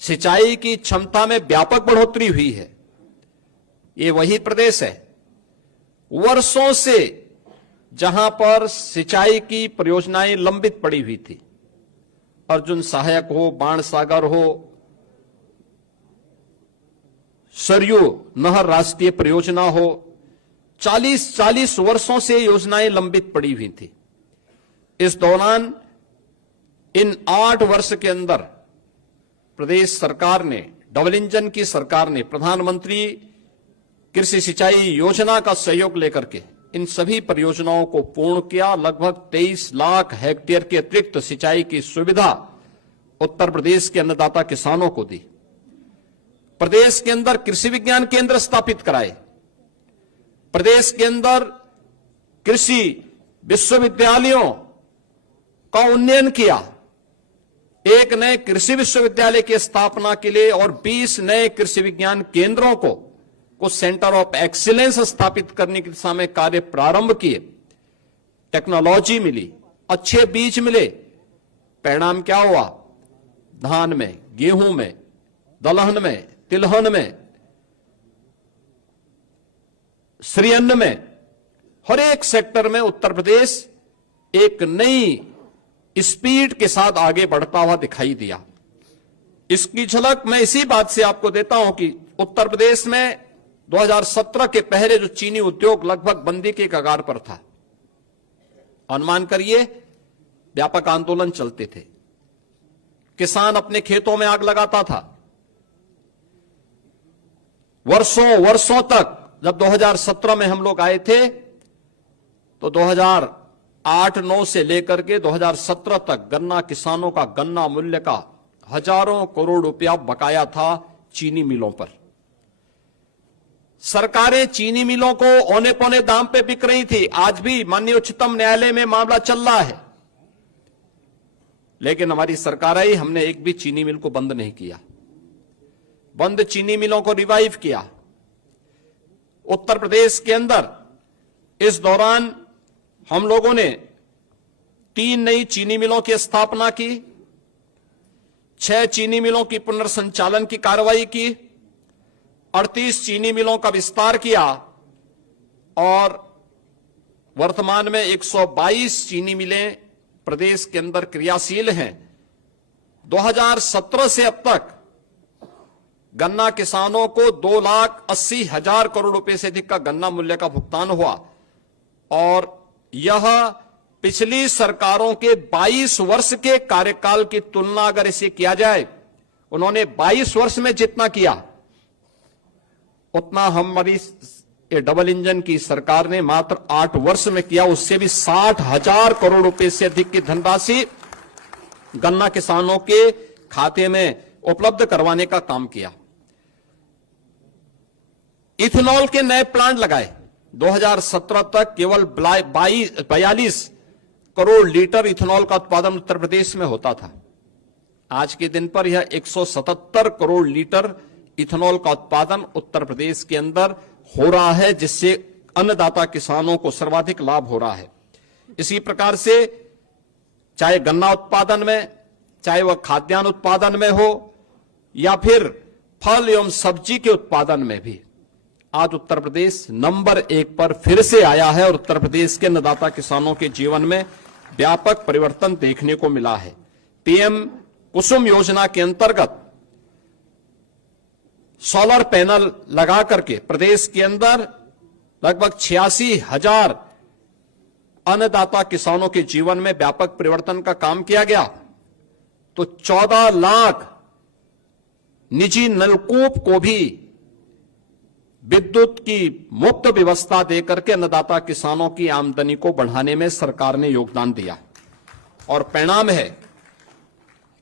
सिंचाई की क्षमता में व्यापक बढ़ोतरी हुई है। ये वही प्रदेश है वर्षों से जहां पर सिंचाई की परियोजनाएं लंबित पड़ी हुई थी। अर्जुन सहायक हो, बाणसागर हो, सरयू नहर राष्ट्रीय परियोजना हो, 40 वर्षों से योजनाएं लंबित पड़ी हुई थी। इस दौरान इन 8 वर्ष के अंदर प्रदेश सरकार ने, डबल इंजन की सरकार ने प्रधानमंत्री कृषि सिंचाई योजना का सहयोग लेकर के इन सभी परियोजनाओं को पूर्ण किया। लगभग 23 लाख हेक्टेयर के अतिरिक्त सिंचाई की सुविधा उत्तर प्रदेश के अन्नदाता किसानों को दी। प्रदेश के अंदर कृषि विज्ञान केंद्र स्थापित कराए। प्रदेश के अंदर कृषि विश्वविद्यालयों का उन्नयन किया। एक नए कृषि विश्वविद्यालय की स्थापना के लिए और 20 नए कृषि विज्ञान केंद्रों को सेंटर ऑफ एक्सीलेंस स्थापित करने की दिशा में कार्य प्रारंभ किए। टेक्नोलॉजी मिली, अच्छे बीज मिले। परिणाम क्या हुआ? धान में, गेहूं में, दलहन में, तिलहन में, श्रीअन्न में, हर एक सेक्टर में उत्तर प्रदेश एक नई स्पीड के साथ आगे बढ़ता हुआ दिखाई दिया। इसकी झलक मैं इसी बात से आपको देता हूं कि उत्तर प्रदेश में 2017 के पहले जो चीनी उद्योग लगभग बंदी के कगार पर था, अनुमान करिए व्यापक आंदोलन चलते थे, किसान अपने खेतों में आग लगाता था। वर्षों तक जब 2017 में हम लोग आए थे तो 2008-9 से लेकर के 2017 तक गन्ना किसानों का गन्ना मूल्य का हजारों करोड़ रुपया बकाया था चीनी मिलों पर। सरकारें चीनी मिलों को औने पौने दाम पे बिक रही थी। आज भी माननीय उच्चतम न्यायालय में मामला चल रहा है, लेकिन हमारी सरकार आई, हमने एक भी चीनी मिल को बंद नहीं किया। बंद चीनी मिलों को रिवाइव किया। उत्तर प्रदेश के अंदर इस दौरान हम लोगों ने 3 नई चीनी मिलों की स्थापना की, 6 चीनी मिलों की पुनर्संचालन की कार्रवाई की, 38 चीनी मिलों का विस्तार किया और वर्तमान में 122 चीनी मिलें प्रदेश के अंदर क्रियाशील हैं। 2017 से अब तक गन्ना किसानों को 2,80,000 करोड़ रुपए से अधिक का गन्ना मूल्य का भुगतान हुआ। और यह पिछली सरकारों के 22 वर्ष के कार्यकाल की तुलना अगर इसे किया जाए, उन्होंने 22 वर्ष में जितना किया उतना हमारी डबल इंजन की सरकार ने मात्र 8 वर्ष में किया। उससे भी 60,000 करोड़ रुपए से अधिक की धनराशि गन्ना किसानों के खाते में उपलब्ध करवाने का काम किया। इथेनॉल के नए प्लांट लगाए। 2017 तक केवल 42 करोड़ लीटर इथेनॉल का उत्पादन उत्तर प्रदेश में होता था। आज के दिन पर यह 177 करोड़ लीटर इथेनॉल का उत्पादन उत्तर प्रदेश के अंदर हो रहा है, जिससे अन्नदाता किसानों को सर्वाधिक लाभ हो रहा है। इसी प्रकार से चाहे गन्ना उत्पादन में, चाहे वह खाद्यान्न उत्पादन में हो या फिर फल एवं सब्जी के उत्पादन में भी आज उत्तर प्रदेश नंबर 1 पर फिर से आया है और उत्तर प्रदेश के अन्नदाता किसानों के जीवन में व्यापक परिवर्तन देखने को मिला है। पीएम कुसुम योजना के अंतर्गत सोलर पैनल लगा करके प्रदेश के अंदर लगभग 86,000 अन्नदाता किसानों के जीवन में व्यापक परिवर्तन का काम किया गया। तो 14 लाख निजी नलकूप को भी विद्युत की मुफ्त व्यवस्था देकर के अन्नदाता किसानों की आमदनी को बढ़ाने में सरकार ने योगदान दिया। और परिणाम है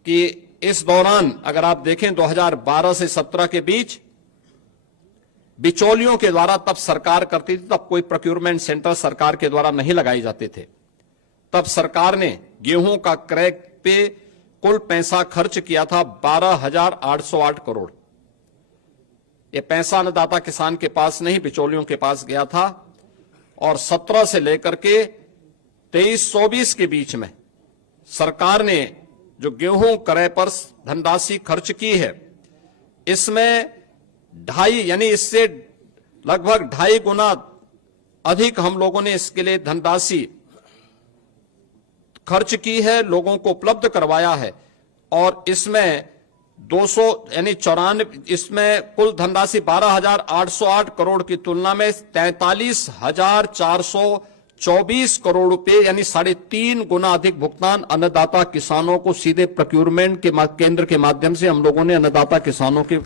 कि इस दौरान अगर आप देखें 2012 से 17 के बीच बिचौलियों के द्वारा तब सरकार करती थी, तब कोई प्रोक्योरमेंट सेंटर सरकार के द्वारा नहीं लगाए जाते थे। तब सरकार ने गेहूं का क्रय पे कुल पैसा खर्च किया था 12,808 करोड़। यह पैसा अन्नदाता किसान के पास नहीं, बिचौलियों के पास गया था। और 17 से लेकर के 23-24 के बीच में सरकार ने जो गेहूं क्रय पर धनराशि खर्च की है, इसमें 2.5 यानी इससे लगभग 2.5 गुना अधिक हम लोगों ने इसके लिए धनराशि खर्च की है, लोगों को उपलब्ध करवाया है। और इसमें 200 यानी 94 इसमें कुल धनराशि 12,808 करोड़ की तुलना में 43,424 करोड़ रुपए यानी 3.5 गुना अधिक भुगतान अन्नदाता किसानों को सीधे प्रोक्योरमेंट के केंद्र के माध्यम से हम लोगों ने अन्नदाता किसानों के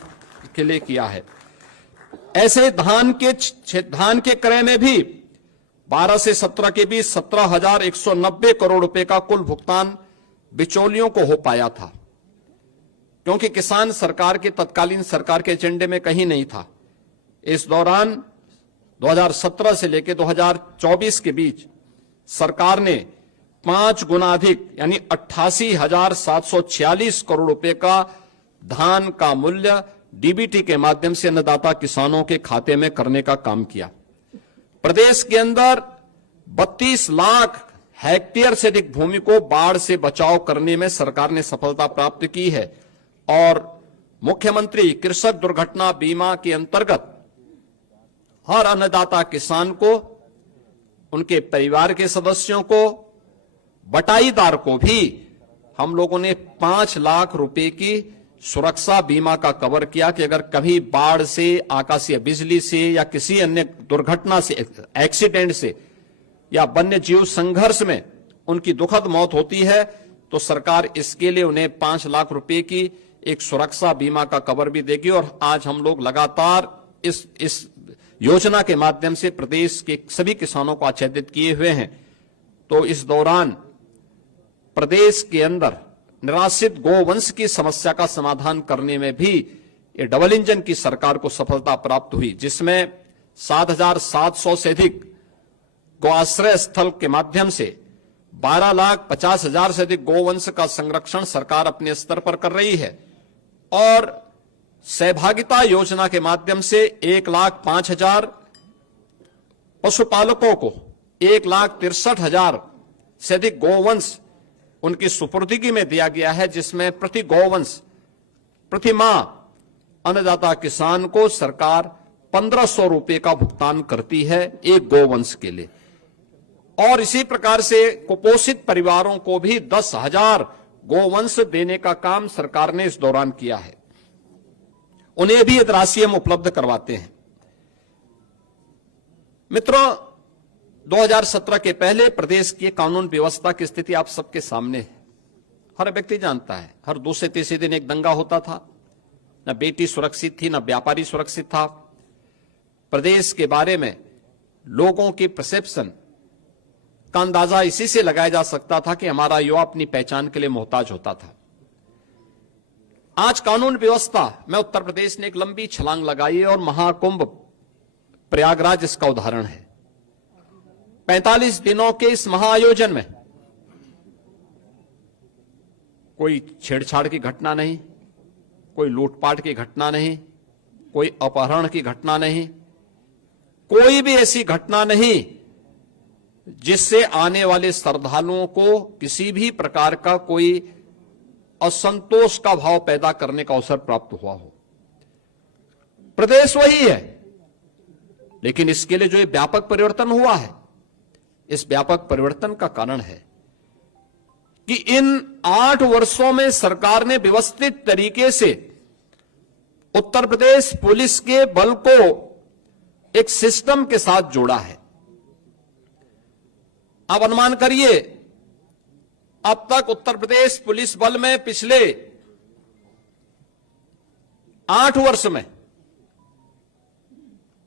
लिए किया है। ऐसे धान के क्रय में भी 12 से 17 के बीच 17,190 करोड़ रुपए का कुल भुगतान बिचौलियों को हो पाया था, क्योंकि किसान सरकार के तत्कालीन सरकार के एजेंडे में कहीं नहीं था। इस दौरान 2017 से लेकर 2024 के बीच सरकार ने 5 गुना अधिक यानी 88,746 करोड़ रुपए का धान का मूल्य डीबीटी के माध्यम से अन्नदाता किसानों के खाते में करने का काम किया। प्रदेश के अंदर 32 लाख हेक्टेयर से अधिक भूमि को बाढ़ से बचाव करने में सरकार ने सफलता प्राप्त की है। और मुख्यमंत्री कृषक दुर्घटना बीमा के अंतर्गत हर अन्नदाता किसान को, उनके परिवार के सदस्यों को, बटाईदार को भी हम लोगों ने 5 लाख रुपए की सुरक्षा बीमा का कवर किया कि अगर कभी बाढ़ से, आकाशीय बिजली से या किसी अन्य दुर्घटना से, एक्सीडेंट से या वन्य जीव संघर्ष में उनकी दुखद मौत होती है तो सरकार इसके लिए उन्हें 5 लाख रुपए की एक सुरक्षा बीमा का कवर भी देगी। और आज हम लोग लगातार इस योजना के माध्यम से प्रदेश के सभी किसानों को आच्छादित किए हुए हैं। तो इस दौरान प्रदेश के अंदर निराश्रित गोवंश की समस्या का समाधान करने में भी ये डबल इंजन की सरकार को सफलता प्राप्त हुई, जिसमें 7,700 से अधिक गोआश्रय स्थल के माध्यम से 12,50,000 से अधिक गोवंश का संरक्षण सरकार अपने स्तर पर कर रही है। और सहभागिता योजना के माध्यम से 1,05,000 पशुपालकों को 1,63,000 से अधिक गोवंश उनकी सुपुर्दगी में दिया गया है, जिसमें प्रति गोवंश प्रति माह अन्नदाता किसान को सरकार 1,500 रुपए का भुगतान करती है एक गोवंश के लिए। और इसी प्रकार से कुपोषित परिवारों को भी 10,000 गोवंश देने का काम सरकार ने इस दौरान किया है। उन्हें भी ये राशि हम उपलब्ध करवाते हैं। मित्रों, 2017 के पहले प्रदेश की कानून व्यवस्था की स्थिति आप सबके सामने है। हर व्यक्ति जानता है, हर दूसरे तीसरे दिन एक दंगा होता था, न बेटी सुरक्षित थी, न व्यापारी सुरक्षित था। प्रदेश के बारे में लोगों की परसेप्शन का अंदाजा इसी से लगाया जा सकता था कि हमारा युवा अपनी पहचान के लिए मोहताज होता था। आज कानून व्यवस्था में उत्तर प्रदेश ने एक लंबी छलांग लगाई है और महाकुंभ प्रयागराज इसका उदाहरण है। 45 दिनों के इस महाआयोजन में कोई छेड़छाड़ की घटना नहीं, कोई लूटपाट की घटना नहीं, कोई अपहरण की घटना नहीं, कोई भी ऐसी घटना नहीं जिससे आने वाले श्रद्धालुओं को किसी भी प्रकार का कोई असंतोष का भाव पैदा करने का अवसर प्राप्त हुआ हो। प्रदेश वही है, लेकिन इसके लिए जो ये व्यापक परिवर्तन हुआ है, इस व्यापक परिवर्तन का कारण है कि इन 8 वर्षों में सरकार ने व्यवस्थित तरीके से उत्तर प्रदेश पुलिस के बल को एक सिस्टम के साथ जोड़ा है। आप अनुमान करिए, अब तक उत्तर प्रदेश पुलिस बल में पिछले 8 वर्ष में,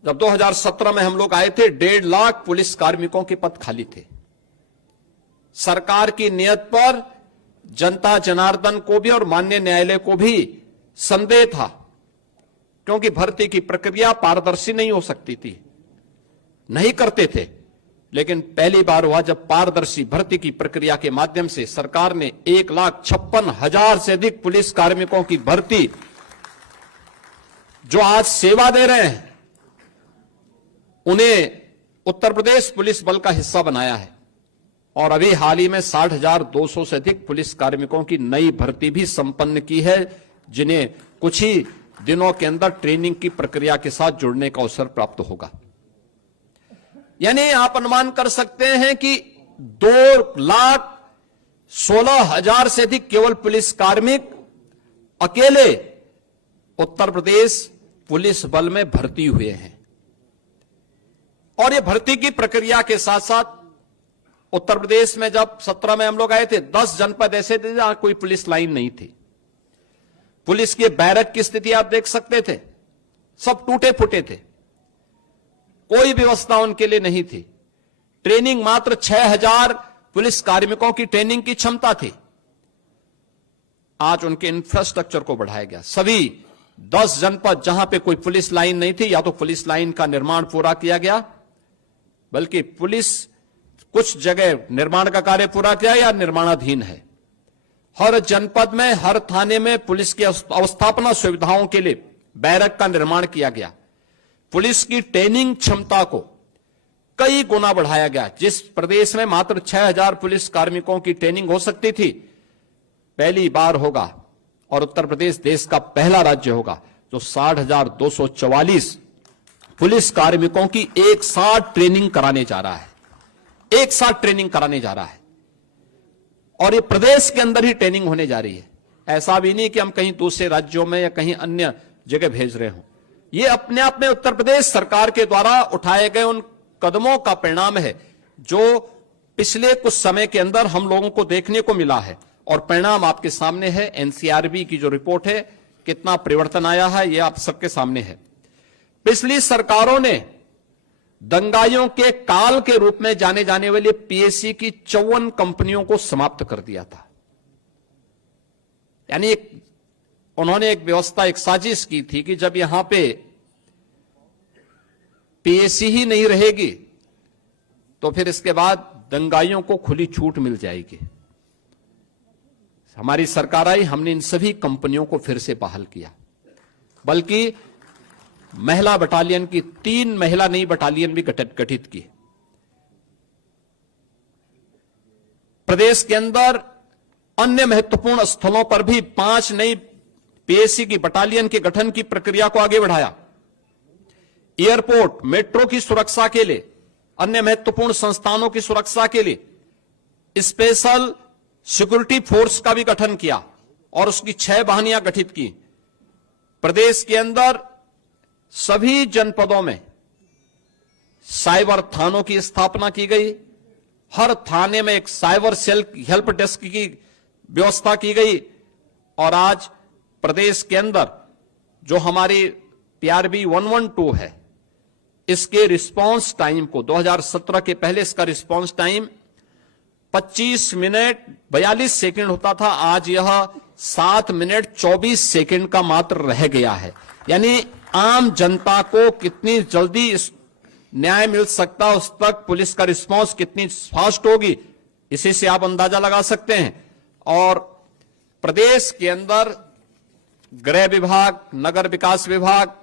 जब 2017 में हम लोग आए थे, 1.5 लाख पुलिस कार्मिकों के पद खाली थे। सरकार की नियत पर जनता जनार्दन को भी और माननीय न्यायालय को भी संदेह था, क्योंकि भर्ती की प्रक्रिया पारदर्शी नहीं हो सकती थी, नहीं करते थे। लेकिन पहली बार हुआ जब पारदर्शी भर्ती की प्रक्रिया के माध्यम से सरकार ने 1,56,000 से अधिक पुलिस कार्मिकों की भर्ती, जो आज सेवा दे रहे हैं, उन्हें उत्तर प्रदेश पुलिस बल का हिस्सा बनाया है। और अभी हाल ही में 60,200 से अधिक पुलिस कार्मिकों की नई भर्ती भी संपन्न की है, जिन्हें कुछ ही दिनों के अंदर ट्रेनिंग की प्रक्रिया के साथ जुड़ने का अवसर प्राप्त होगा। यानी आप अनुमान कर सकते हैं कि 2,16,000 से अधिक केवल पुलिस कार्मिक अकेले उत्तर प्रदेश पुलिस बल में भर्ती हुए हैं। और ये भर्ती की प्रक्रिया के साथ साथ उत्तर प्रदेश में जब 17 में हम लोग आए थे, 10 जनपद ऐसे थे जहां कोई पुलिस लाइन नहीं थी। पुलिस के बैरक की स्थिति आप देख सकते थे, सब टूटे फूटे थे, कोई व्यवस्था उनके लिए नहीं थी। ट्रेनिंग मात्र 6,000 पुलिस कार्मिकों की ट्रेनिंग की क्षमता थी। आज उनके इंफ्रास्ट्रक्चर को बढ़ाया गया। सभी 10 जनपद जहां पे कोई पुलिस लाइन नहीं थी, या तो पुलिस लाइन का निर्माण पूरा किया गया, बल्कि पुलिस कुछ जगह निर्माण का कार्य पूरा किया या निर्माणाधीन है। हर जनपद में, हर थाने में पुलिस की अवस्थापना सुविधाओं के लिए बैरक का निर्माण किया गया। पुलिस की ट्रेनिंग क्षमता को कई गुना बढ़ाया गया। जिस प्रदेश में मात्र 6,000 पुलिस कार्मिकों की ट्रेनिंग हो सकती थी, पहली बार होगा और उत्तर प्रदेश देश का पहला राज्य होगा जो 60,244 पुलिस कार्मिकों की एक साथ ट्रेनिंग कराने जा रहा है। एक साथ ट्रेनिंग कराने जा रहा है, और ये प्रदेश के अंदर ही ट्रेनिंग होने जा रही है। ऐसा भी नहीं कि हम कहीं दूसरे राज्यों में या कहीं अन्य जगह भेज रहे हों। ये अपने आप में उत्तर प्रदेश सरकार के द्वारा उठाए गए उन कदमों का परिणाम है जो पिछले कुछ समय के अंदर हम लोगों को देखने को मिला है। और परिणाम आपके सामने है। एनसीआरबी की जो रिपोर्ट है, कितना परिवर्तन आया है, यह आप सबके सामने है। पिछली सरकारों ने दंगाइयों के काल के रूप में जाने जाने वाली पीएसी की 54 कंपनियों को समाप्त कर दिया था। यानी उन्होंने एक व्यवस्था, एक साजिश की थी कि जब यहां पे पीएसी ही नहीं रहेगी तो फिर इसके बाद दंगाइयों को खुली छूट मिल जाएगी। हमारी सरकार आई, हमने इन सभी कंपनियों को फिर से बहाल किया, बल्कि महिला बटालियन की 3 महिला नई बटालियन भी गठित की। प्रदेश के अंदर अन्य महत्वपूर्ण स्थलों पर भी 5 नई पीएसी की बटालियन के गठन की प्रक्रिया को आगे बढ़ाया। एयरपोर्ट, मेट्रो की सुरक्षा के लिए, अन्य महत्वपूर्ण संस्थानों की सुरक्षा के लिए स्पेशल सिक्योरिटी फोर्स का भी गठन किया और उसकी 6 वाहिनियां गठित की। प्रदेश के अंदर सभी जनपदों में साइबर थानों की स्थापना की गई, हर थाने में एक साइबर सेल हेल्प डेस्क की व्यवस्था की गई और आज प्रदेश के अंदर जो हमारी PRB 112 है, इसके रिस्पांस टाइम को 2017 के पहले इसका रिस्पांस टाइम 25 मिनट 42 सेकंड होता था, आज यह 7 मिनट 24 सेकंड का मात्र रह गया है। यानी आम जनता को कितनी जल्दी न्याय मिल सकता है, उस तक पुलिस का रिस्पांस कितनी फास्ट होगी, इसी से आप अंदाजा लगा सकते हैं। और प्रदेश के अंदर गृह विभाग, नगर विकास विभाग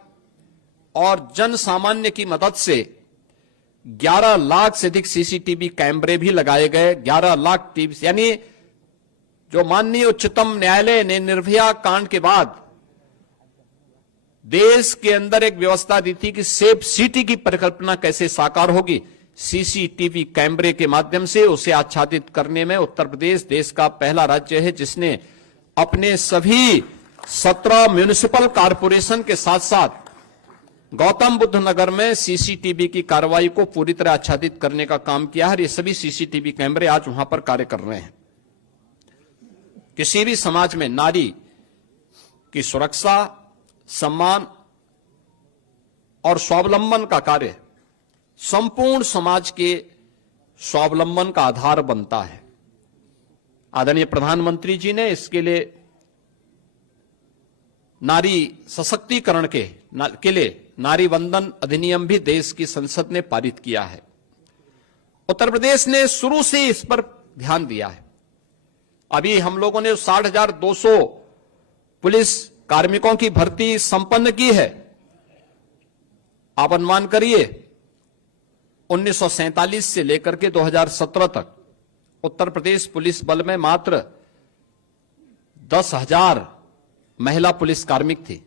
और जन सामान्य की मदद से 11 लाख से अधिक CCTV कैमरे भी लगाए गए। 11 लाख टीवी, यानी जो माननीय उच्चतम न्यायालय ने निर्भया कांड के बाद देश के अंदर एक व्यवस्था दी थी कि सेफ सिटी की परिकल्पना कैसे साकार होगी, CCTV कैमरे के माध्यम से उसे आच्छादित करने में उत्तर प्रदेश देश का पहला राज्य है जिसने अपने सभी 17 म्युनिसिपल कॉरपोरेशन के साथ साथ गौतम बुद्ध नगर में CCTV की कार्रवाई को पूरी तरह आच्छादित करने का काम किया है। ये सभी CCTV कैमरे आज वहां पर कार्य कर रहे हैं। किसी भी समाज में नारी की सुरक्षा, सम्मान और स्वावलंबन का कार्य संपूर्ण समाज के स्वावलंबन का आधार बनता है। आदरणीय प्रधानमंत्री जी ने इसके लिए नारी सशक्तिकरण के लिए नारी वंदन अधिनियम भी देश की संसद ने पारित किया है। उत्तर प्रदेश ने शुरू से इस पर ध्यान दिया है। अभी हम लोगों ने 60,200 पुलिस कार्मिकों की भर्ती संपन्न की है। आप अनुमान करिए 1947 से लेकर के 2017 तक उत्तर प्रदेश पुलिस बल में मात्र 10,000 महिला पुलिस कार्मिक थी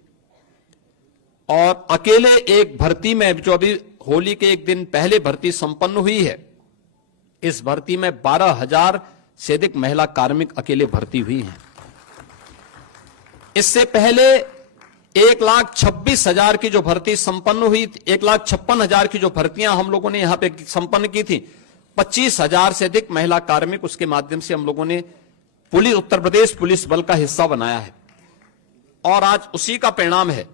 और अकेले एक भर्ती में जो अभी होली के एक दिन पहले भर्ती संपन्न हुई है, इस भर्ती में 12,000 से अधिक महिला कार्मिक अकेले भर्ती हुई हैं। इससे पहले 1,26,000 की जो भर्ती संपन्न हुई, 1,56,000 की जो भर्तियां हम लोगों ने यहां पे संपन्न की थी, 25,000 से अधिक महिला कार्मिक उसके माध्यम से हम लोगों ने उत्तर प्रदेश पुलिस बल का हिस्सा बनाया है। और आज उसी का परिणाम है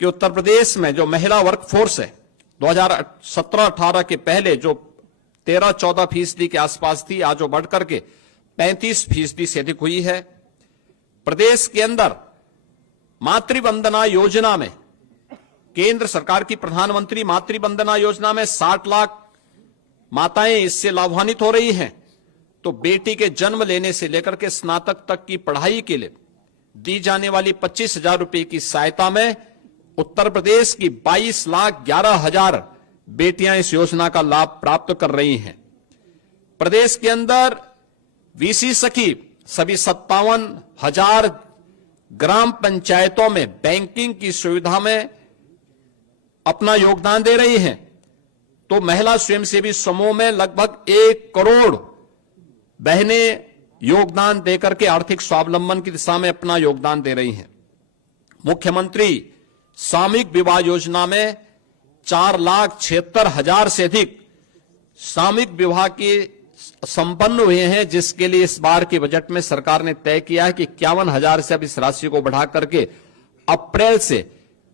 कि उत्तर प्रदेश में जो महिला वर्कफोर्स है 2017-18 के पहले जो 13-14% के आसपास थी, आज वो बढ़कर के 35% से अधिक हुई है। प्रदेश के अंदर मातृवंदना योजना में, केंद्र सरकार की प्रधानमंत्री मातृवंदना योजना में 60 लाख माताएं इससे लाभान्वित हो रही हैं। तो बेटी के जन्म लेने से लेकर के स्नातक तक की पढ़ाई के लिए दी जाने वाली 25,000 रुपए की सहायता में उत्तर प्रदेश की 22,11,000 बेटियां इस योजना का लाभ प्राप्त कर रही हैं। प्रदेश के अंदर VC सखी सभी 57,000 ग्राम पंचायतों में बैंकिंग की सुविधा में अपना योगदान दे रही हैं। तो महिला स्वयंसेवी समूह में लगभग 1 करोड़ बहनें योगदान देकर के आर्थिक स्वावलंबन की दिशा में अपना योगदान दे रही हैं। मुख्यमंत्री सामूहिक विवाह योजना में 4,76,000 से अधिक सामूहिक विवाह के संपन्न हुए हैं, जिसके लिए इस बार के बजट में सरकार ने तय किया है कि 51,000 से अब इस राशि को बढ़ा करके अप्रैल से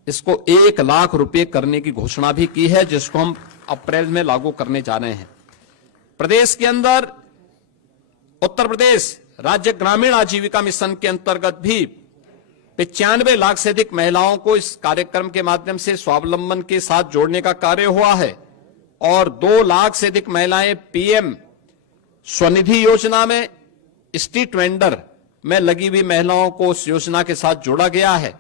इसको 1 लाख रुपए करने की घोषणा भी की है, जिसको हम अप्रैल में लागू करने जा रहे हैं। प्रदेश के अंदर उत्तर प्रदेश राज्य ग्रामीण आजीविका मिशन के अंतर्गत भी 95 लाख से अधिक महिलाओं को इस कार्यक्रम के माध्यम से स्वावलंबन के साथ जोड़ने का कार्य हुआ है और 2 लाख से अधिक महिलाएं PM स्वनिधि योजना में, स्ट्रीट वेंडर में लगी हुई महिलाओं को उस योजना के साथ जोड़ा गया है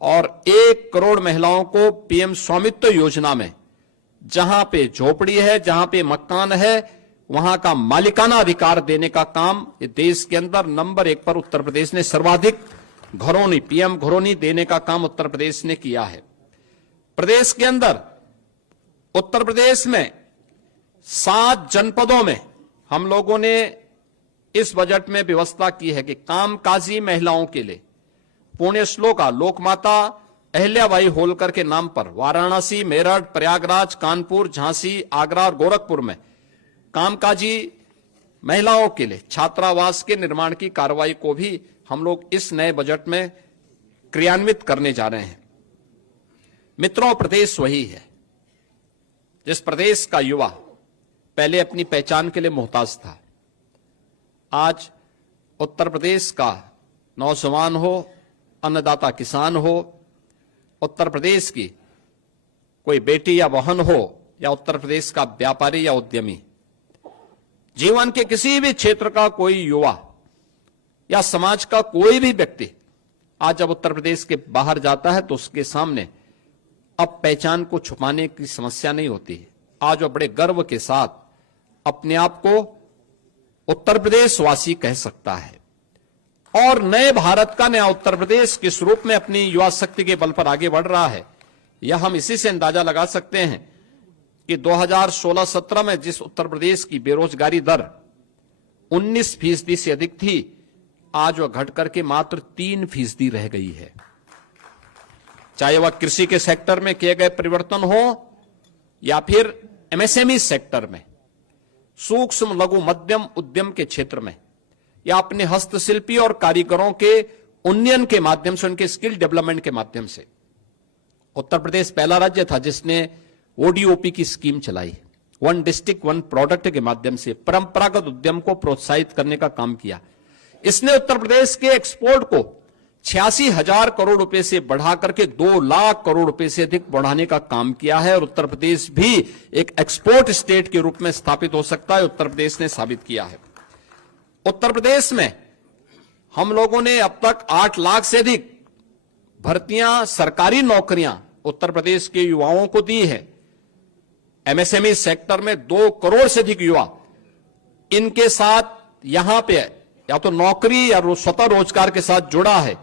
और 1 करोड़ महिलाओं को PM स्वामित्व योजना में, जहां पे झोपड़ी है, जहां पे मकान है, वहां का मालिकाना अधिकार देने का काम देश के अंदर नंबर 1 पर उत्तर प्रदेश ने सर्वाधिक घरौनी, PM घरौनी देने का काम उत्तर प्रदेश ने किया है। प्रदेश के अंदर उत्तर प्रदेश में 7 जनपदों में हम लोगों ने इस बजट में व्यवस्था की है कि कामकाजी महिलाओं के लिए पुण्य श्लोका लोकमाता अहिल्याबाई होलकर के नाम पर वाराणसी, मेरठ, प्रयागराज, कानपुर, झांसी, आगरा और गोरखपुर में कामकाजी महिलाओं के लिए छात्रावास के निर्माण की कार्रवाई को भी हम लोग इस नए बजट में क्रियान्वित करने जा रहे हैं। मित्रों, प्रदेश वही है जिस प्रदेश का युवा पहले अपनी पहचान के लिए मोहताज था। आज उत्तर प्रदेश का नौजवान हो, अन्नदाता किसान हो, उत्तर प्रदेश की कोई बेटी या बहन हो, या उत्तर प्रदेश का व्यापारी या उद्यमी, जीवन के किसी भी क्षेत्र का कोई युवा या समाज का कोई भी व्यक्ति आज जब उत्तर प्रदेश के बाहर जाता है तो उसके सामने अब पहचान को छुपाने की समस्या नहीं होती है। आज वह बड़े गर्व के साथ अपने आप को उत्तर प्रदेश वासी कह सकता है और नए भारत का नया उत्तर प्रदेश किस रूप में अपनी युवा शक्ति के बल पर आगे बढ़ रहा है, यह हम इसी से अंदाजा लगा सकते हैं कि 2016-17 में जिस उत्तर प्रदेश की बेरोजगारी दर 19% से अधिक थी, आज वह घटकर के मात्र 3% रह गई है। चाहे वह कृषि के सेक्टर में किए गए परिवर्तन हो या फिर एमएसएमई सेक्टर में, सूक्ष्म लघु मध्यम उद्यम के क्षेत्र में, या अपने हस्तशिल्पी और कारीगरों के उन्नयन के माध्यम से, उनके स्किल डेवलपमेंट के माध्यम से। उत्तर प्रदेश पहला राज्य था जिसने ओडीओपी की स्कीम चलाई, वन डिस्ट्रिक्ट वन प्रोडक्ट के माध्यम से परंपरागत उद्यम को प्रोत्साहित करने का काम किया। इसने उत्तर प्रदेश के एक्सपोर्ट को 86,000 करोड़ रुपए से बढ़ा करके 2 लाख करोड़ रुपए से अधिक बढ़ाने का काम किया है और उत्तर प्रदेश भी एक एक्सपोर्ट स्टेट के रूप में स्थापित हो सकता है, उत्तर प्रदेश ने साबित किया है। उत्तर प्रदेश में हम लोगों ने अब तक 8 लाख से अधिक भर्तियां, सरकारी नौकरियां उत्तर प्रदेश के युवाओं को दी है। एमएसएमई सेक्टर में 2 करोड़ से अधिक युवा इनके साथ यहां पे या तो नौकरी या स्वतः रोजगार के साथ जुड़ा है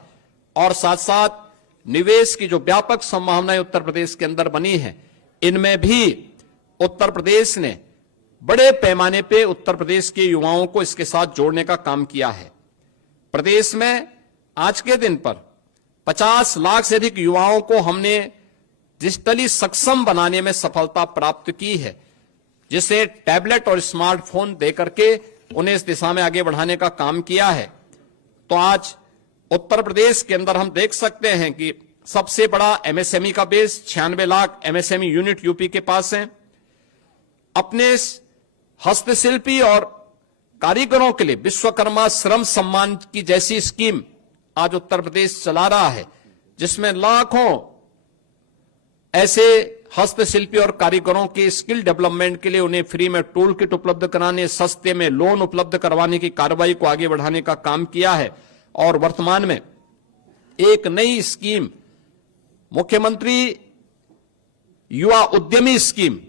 और साथ साथ निवेश की जो व्यापक संभावनाएं उत्तर प्रदेश के अंदर बनी है, इनमें भी उत्तर प्रदेश ने बड़े पैमाने पे उत्तर प्रदेश के युवाओं को इसके साथ जोड़ने का काम किया है। प्रदेश में आज के दिन पर 50 लाख से अधिक युवाओं को हमने डिजिटली सक्षम बनाने में सफलता प्राप्त की है, जिसे टैबलेट और स्मार्टफोन देकर के उन्हें इस दिशा में आगे बढ़ाने का काम किया है। तो आज उत्तर प्रदेश के अंदर हम देख सकते हैं कि सबसे बड़ा एमएसएमई का base 96 lakh MSME unit UP के पास है। अपने हस्तशिल्पी और कारीगरों के लिए विश्वकर्मा श्रम सम्मान की जैसी स्कीम आज उत्तर प्रदेश चला रहा है, जिसमें लाखों ऐसे हस्तशिल्पी और कारीगरों के स्किल डेवलपमेंट के लिए उन्हें फ्री में टूल किट उपलब्ध कराने, सस्ते में लोन उपलब्ध करवाने की कार्रवाई को आगे बढ़ाने का काम किया है। और वर्तमान में एक नई स्कीम मुख्यमंत्री युवा उद्यमी स्कीम,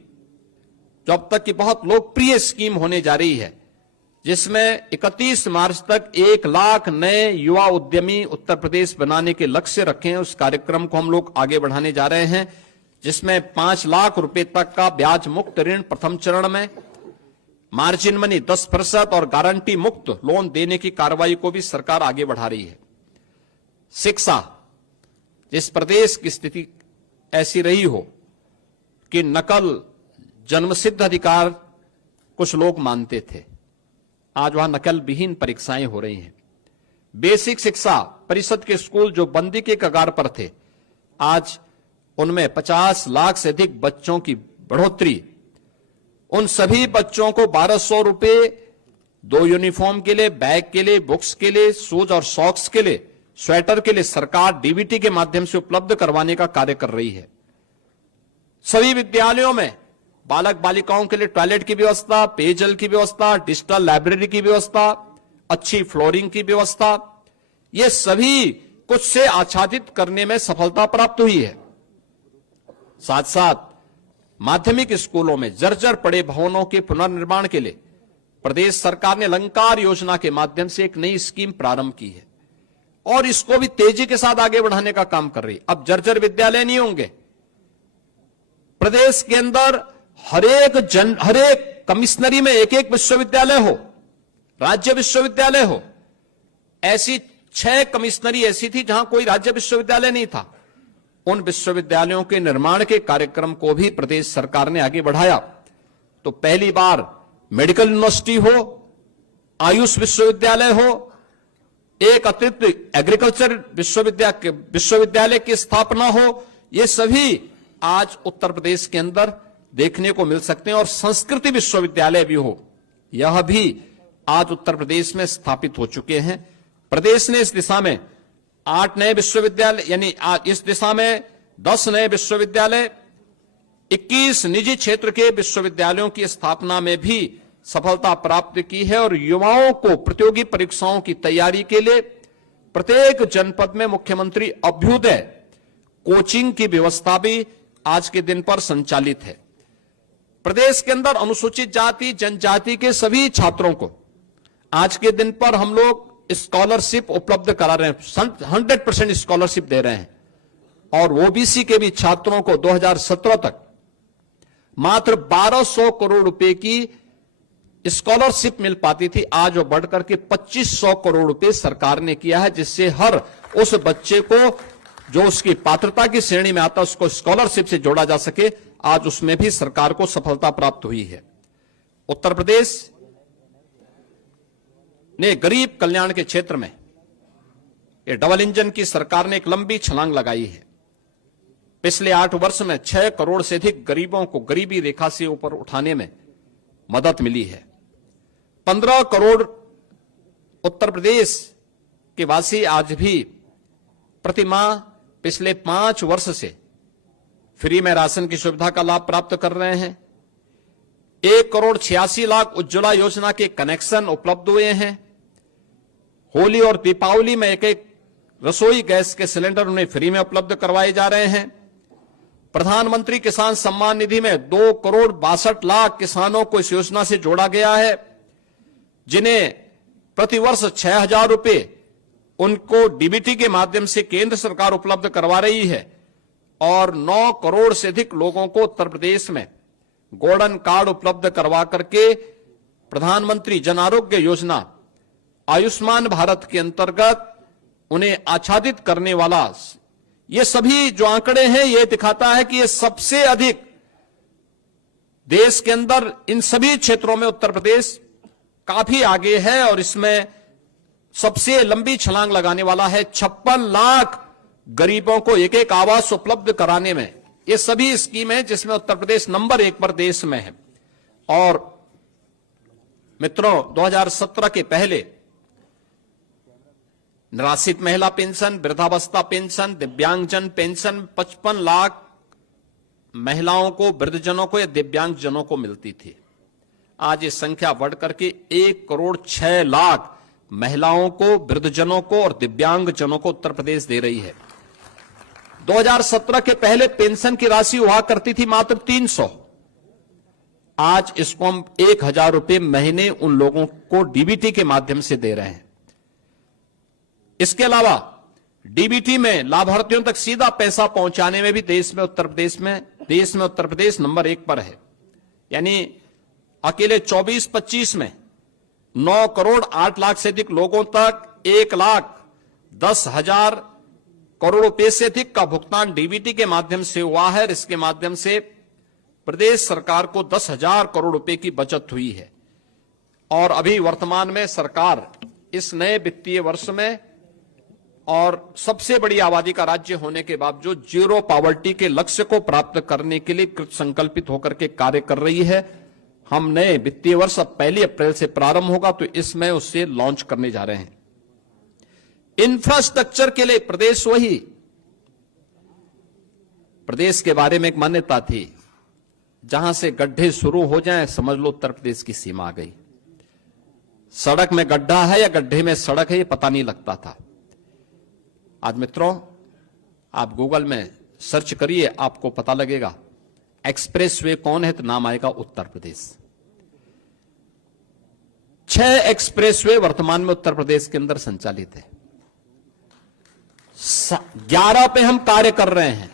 जो अब तक की बहुत लोकप्रिय स्कीम होने जा रही है, जिसमें 31 मार्च तक 1 लाख नए युवा उद्यमी उत्तर प्रदेश बनाने के लक्ष्य रखे हैं। उस कार्यक्रम को हम लोग आगे बढ़ाने जा रहे हैं, जिसमें 5 लाख रुपए तक का ब्याज मुक्त ऋण प्रथम चरण में, मार्जिन मनी 10% और गारंटी मुक्त लोन देने की कार्रवाई को भी सरकार आगे बढ़ा रही है। शिक्षा, जिस प्रदेश की स्थिति ऐसी रही हो कि नकल जन्मसिद्ध अधिकार कुछ लोग मानते थे, आज वहां नकल विहीन परीक्षाएं हो रही हैं। बेसिक शिक्षा परिषद के स्कूल जो बंदी के कगार पर थे, आज उनमें 50 लाख से अधिक बच्चों की बढ़ोतरी। उन सभी बच्चों को 1200 रुपए 2 यूनिफॉर्म के लिए, बैग के लिए, बुक्स के लिए, शूज और सॉक्स के लिए, स्वेटर के लिए सरकार डीबीटी के माध्यम से उपलब्ध करवाने का कार्य कर रही है। सभी विद्यालयों में बालक बालिकाओं के लिए टॉयलेट की व्यवस्था, पेयजल की व्यवस्था, डिजिटल लाइब्रेरी की व्यवस्था, अच्छी फ्लोरिंग की व्यवस्था, ये सभी कुछ से आच्छादित करने में सफलता प्राप्त हुई है। साथ साथ माध्यमिक स्कूलों में जर्जर पड़े भवनों के पुनर्निर्माण के लिए प्रदेश सरकार ने अलंकार योजना के माध्यम से एक नई स्कीम प्रारंभ की है और इसको भी तेजी के साथ आगे बढ़ाने का काम कर रही है। अब जर्जर विद्यालय नहीं होंगे। प्रदेश के अंदर हर एक कमिश्नरी में एक विश्वविद्यालय हो, राज्य विश्वविद्यालय हो। ऐसी 6 कमिश्नरी ऐसी थी जहां कोई राज्य विश्वविद्यालय नहीं था। उन विश्वविद्यालयों के निर्माण के कार्यक्रम को भी प्रदेश सरकार ने आगे बढ़ाया। तो पहली बार मेडिकल यूनिवर्सिटी हो, आयुष विश्वविद्यालय हो, एक अतिरिक्त एग्रीकल्चर विश्वविद्यालय की स्थापना हो, ये सभी आज उत्तर प्रदेश के अंदर देखने को मिल सकते हैं। और संस्कृति विश्वविद्यालय भी हो, यह भी आज उत्तर प्रदेश में स्थापित हो चुके हैं। प्रदेश ने इस दिशा में 8 नए विश्वविद्यालय, यानी इस दिशा में 10 नए विश्वविद्यालय, 21 निजी क्षेत्र के विश्वविद्यालयों की स्थापना में भी सफलता प्राप्त की है। और युवाओं को प्रतियोगी परीक्षाओं की तैयारी के लिए प्रत्येक जनपद में मुख्यमंत्री अभ्युदय कोचिंग की व्यवस्था भी आज के दिन पर संचालित है। प्रदेश के अंदर अनुसूचित जाति जनजाति के सभी छात्रों को आज के दिन पर हम लोग स्कॉलरशिप उपलब्ध करा रहे हैं, 100% स्कॉलरशिप दे रहे हैं। और ओबीसी के भी छात्रों को 2017 तक मात्र 1200 करोड़ रुपए की स्कॉलरशिप मिल पाती थी, आज वो बढ़कर के 2500 करोड़ रुपए सरकार ने किया है, जिससे हर उस बच्चे को जो उसकी पात्रता की श्रेणी में आता है उसको स्कॉलरशिप से जोड़ा जा सके। आज उसमें भी सरकार को सफलता प्राप्त हुई है। उत्तर प्रदेश ने गरीब कल्याण के क्षेत्र में ये डबल इंजन की सरकार ने एक लंबी छलांग लगाई है। पिछले 8 वर्ष में 6 करोड़ से अधिक गरीबों को गरीबी रेखा से ऊपर उठाने में मदद मिली है। 15 करोड़ उत्तर प्रदेश के वासी आज भी प्रतिमाह पिछले 5 वर्ष से फ्री में राशन की सुविधा का लाभ प्राप्त कर रहे हैं। 1,86,00,000 उज्ज्वला योजना के कनेक्शन उपलब्ध हुए हैं। होली और दीपावली में एक रसोई गैस के सिलेंडर उन्हें फ्री में उपलब्ध करवाए जा रहे हैं। प्रधानमंत्री किसान सम्मान निधि में 2,62,00,000 किसानों को इस योजना से जोड़ा गया है, जिन्हें प्रतिवर्ष 6,000 रुपए उनको डीबीटी के माध्यम से केंद्र सरकार उपलब्ध करवा रही है। और 9 करोड़ से अधिक लोगों को उत्तर प्रदेश में गोल्डन कार्ड उपलब्ध करवा करके प्रधानमंत्री जन आरोग्य योजना आयुष्मान भारत के अंतर्गत उन्हें आच्छादित करने वाला ये सभी जो आंकड़े हैं, ये दिखाता है कि ये सबसे अधिक देश के अंदर इन सभी क्षेत्रों में उत्तर प्रदेश काफी आगे है। और इसमें सबसे लंबी छलांग लगाने वाला है। 56 लाख गरीबों को एक आवास उपलब्ध कराने में ये सभी स्कीम है, जिसमें उत्तर प्रदेश नंबर 1 पर देश में है। और मित्रों, 2017 के पहले निराश्रित महिला पेंशन, वृद्धावस्था पेंशन, दिव्यांगजन पेंशन 55 लाख महिलाओं को, वृद्धजनों को या दिव्यांगजनों को मिलती थी। आज ये संख्या बढ़कर के 1,06,00,000 महिलाओं को, वृद्धजनों को और दिव्यांगजनों को उत्तर प्रदेश दे रही है। 2017 के पहले पेंशन की राशि हुआ करती थी मात्र 300। आज इसको हम 1,000 रुपए महीने उन लोगों को डीबीटी के माध्यम से दे रहे हैं। इसके अलावा डीबीटी में लाभार्थियों तक सीधा पैसा पहुंचाने में भी देश में उत्तर प्रदेश नंबर 1 पर है। यानी अकेले 24-25 में 9 करोड़ 8 लाख से अधिक लोगों तक 1,10,000 करोड़ रुपए से अधिक का भुगतान डीबीटी के माध्यम से हुआ है। इसके माध्यम से प्रदेश सरकार को 10,000 करोड़ रुपए की बचत हुई है। और अभी वर्तमान में सरकार इस नए वित्तीय वर्ष में और सबसे बड़ी आबादी का राज्य होने के बावजूद जीरो पॉवर्टी के लक्ष्य को प्राप्त करने के लिए कृत संकल्पित होकर के कार्य कर रही है। हम नए वित्तीय वर्ष अब 1 अप्रैल से प्रारंभ होगा, तो इसमें उससे लॉन्च करने जा रहे हैं। इंफ्रास्ट्रक्चर के लिए प्रदेश के बारे में एक मान्यता थी, जहां से गड्ढे शुरू हो जाएं समझ लो उत्तर प्रदेश की सीमा आ गई। सड़क में गड्ढा है या गड्ढे में सड़क है, ये पता नहीं लगता था। आज मित्रों, आप गूगल में सर्च करिए, आपको पता लगेगा एक्सप्रेसवे कौन है, तो नाम आएगा उत्तर प्रदेश। 6 एक्सप्रेसवे वर्तमान में उत्तर प्रदेश के अंदर संचालित है। 11 पे हम कार्य कर रहे हैं,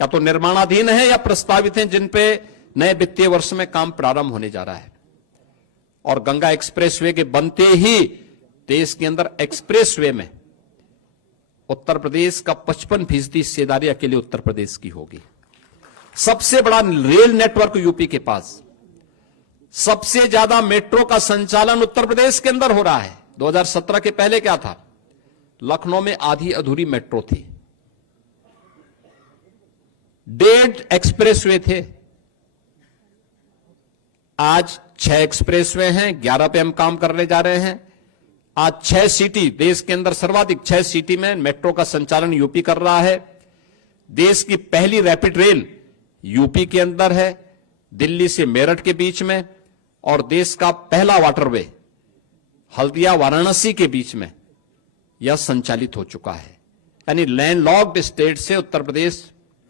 या तो निर्माणाधीन है या प्रस्तावित हैं, जिन पे नए वित्तीय वर्ष में काम प्रारंभ होने जा रहा है। और गंगा एक्सप्रेसवे के बनते ही देश के अंदर एक्सप्रेसवे में उत्तर प्रदेश का 55% हिस्सेदारी अकेले उत्तर प्रदेश की होगी। सबसे बड़ा रेल नेटवर्क यूपी के पास, सबसे ज्यादा मेट्रो का संचालन उत्तर प्रदेश के अंदर हो रहा है। 2017 के पहले क्या था? लखनऊ में आधी अधूरी मेट्रो थी, 1.5 एक्सप्रेसवे थे, आज 6 एक्सप्रेसवे हैं, 11 पे हम काम करने जा रहे हैं। आज 6 सिटी, देश के अंदर सर्वाधिक 6 सिटी में मेट्रो का संचालन यूपी कर रहा है। देश की पहली रैपिड रेल यूपी के अंदर है, दिल्ली से मेरठ के बीच में, और देश का पहला वाटरवे हल्दिया वाराणसी के बीच में यह संचालित हो चुका है। यानी लैंडलॉक्ड स्टेट से उत्तर प्रदेश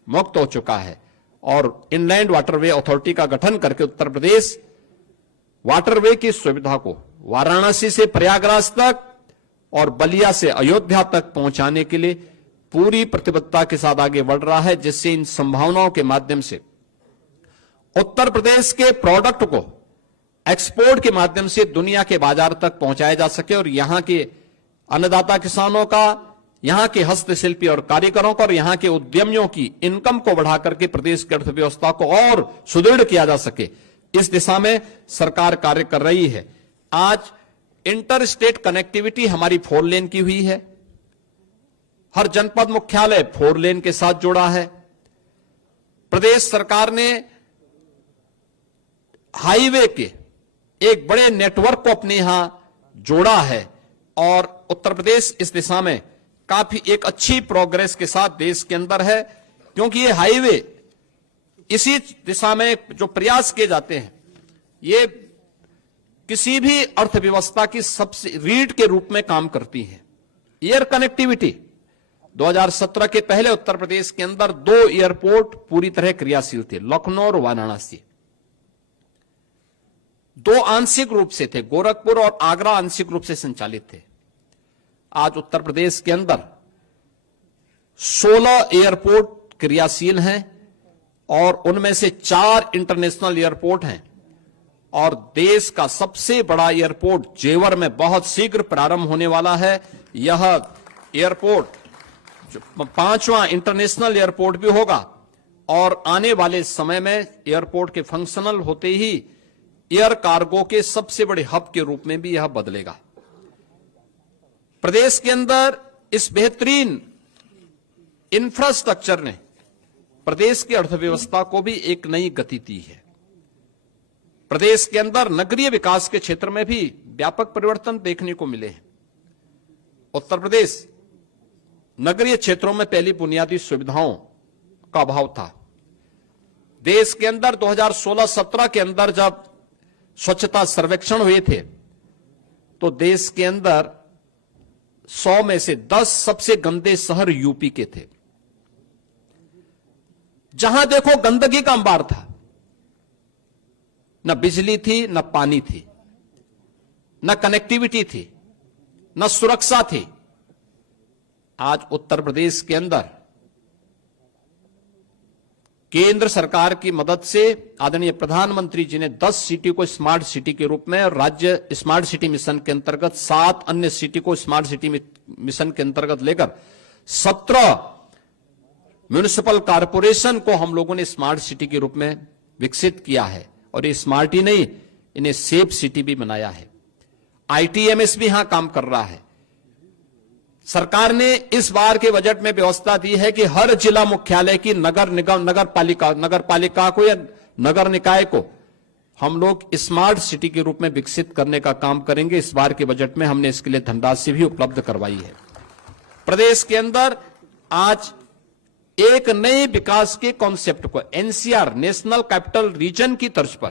मुक्त हो चुका है और इनलैंड वाटरवे अथॉरिटी का गठन करके उत्तर प्रदेश वाटरवे की सुविधा को वाराणसी से प्रयागराज तक और बलिया से अयोध्या तक पहुंचाने के लिए पूरी प्रतिबद्धता के साथ आगे बढ़ रहा है, जिससे इन संभावनाओं के माध्यम से उत्तर प्रदेश के प्रोडक्ट को एक्सपोर्ट के माध्यम से दुनिया के बाजार तक पहुंचाया जा सके और यहां के अन्नदाता किसानों का, यहां के हस्तशिल्पी और कारीगरों का और यहां के उद्यमियों की इनकम को बढ़ा करके प्रदेश की अर्थव्यवस्था को और सुदृढ़ किया जा सके, इस दिशा में सरकार कार्य कर रही है। आज इंटर स्टेट कनेक्टिविटी हमारी 4 लेन की हुई है, हर जनपद मुख्यालय 4 लेन के साथ जुड़ा है। प्रदेश सरकार ने हाईवे के एक बड़े नेटवर्क को अपने यहां जोड़ा है और उत्तर प्रदेश इस दिशा में काफी एक अच्छी प्रोग्रेस के साथ देश के अंदर है, क्योंकि ये हाईवे इसी दिशा में जो प्रयास किए जाते हैं, ये किसी भी अर्थव्यवस्था की सबसे रीढ़ के रूप में काम करती है। एयर कनेक्टिविटी 2017 के पहले उत्तर प्रदेश के अंदर 2 एयरपोर्ट पूरी तरह क्रियाशील थे, लखनऊ और वाराणसी। 2 आंशिक रूप से थे, गोरखपुर और आगरा आंशिक रूप से संचालित थे। आज उत्तर प्रदेश के अंदर 16 एयरपोर्ट क्रियाशील हैं और उनमें से 4 इंटरनेशनल एयरपोर्ट हैं और देश का सबसे बड़ा एयरपोर्ट जेवर में बहुत शीघ्र प्रारंभ होने वाला है। यह एयरपोर्ट 5वां इंटरनेशनल एयरपोर्ट भी होगा और आने वाले समय में एयरपोर्ट के फंक्शनल होते ही एयर कार्गो के सबसे बड़े हब के रूप में भी यह बदलेगा। प्रदेश के अंदर इस बेहतरीन इंफ्रास्ट्रक्चर ने प्रदेश की अर्थव्यवस्था को भी एक नई गति दी है। प्रदेश के अंदर नगरीय विकास के क्षेत्र में भी व्यापक परिवर्तन देखने को मिले हैं। उत्तर प्रदेश नगरीय क्षेत्रों में पहली बुनियादी सुविधाओं का अभाव था। देश के अंदर 2016-17 के अंदर जब स्वच्छता सर्वेक्षण हुए थे तो देश के अंदर 100 में से 10 सबसे गंदे शहर यूपी के थे। जहां देखो गंदगी का अंबार था, न बिजली थी, न पानी थी, न कनेक्टिविटी थी, न सुरक्षा थी। आज उत्तर प्रदेश के अंदर केंद्र सरकार की मदद से आदरणीय प्रधानमंत्री जी ने 10 सिटी को स्मार्ट सिटी के रूप में और राज्य स्मार्ट सिटी मिशन के अंतर्गत 7 अन्य सिटी को स्मार्ट सिटी मिशन के अंतर्गत लेकर 17 म्युनिसिपल कॉरपोरेशन को हम लोगों ने स्मार्ट सिटी के रूप में विकसित किया है और ये स्मार्ट ही नहीं, इन्हें सेफ सिटी भी बनाया है। आईटीएमएस भी यहां काम कर रहा है। सरकार ने इस बार के बजट में व्यवस्था दी है कि हर जिला मुख्यालय की नगर निगम, नगर पालिका को या नगर निकाय को हम लोग स्मार्ट सिटी के रूप में विकसित करने का काम करेंगे। इस बार के बजट में हमने इसके लिए धनराशि भी उपलब्ध करवाई है। प्रदेश के अंदर आज एक नए विकास के कॉन्सेप्ट को एनसीआर नेशनल कैपिटल रीजन की तर्ज पर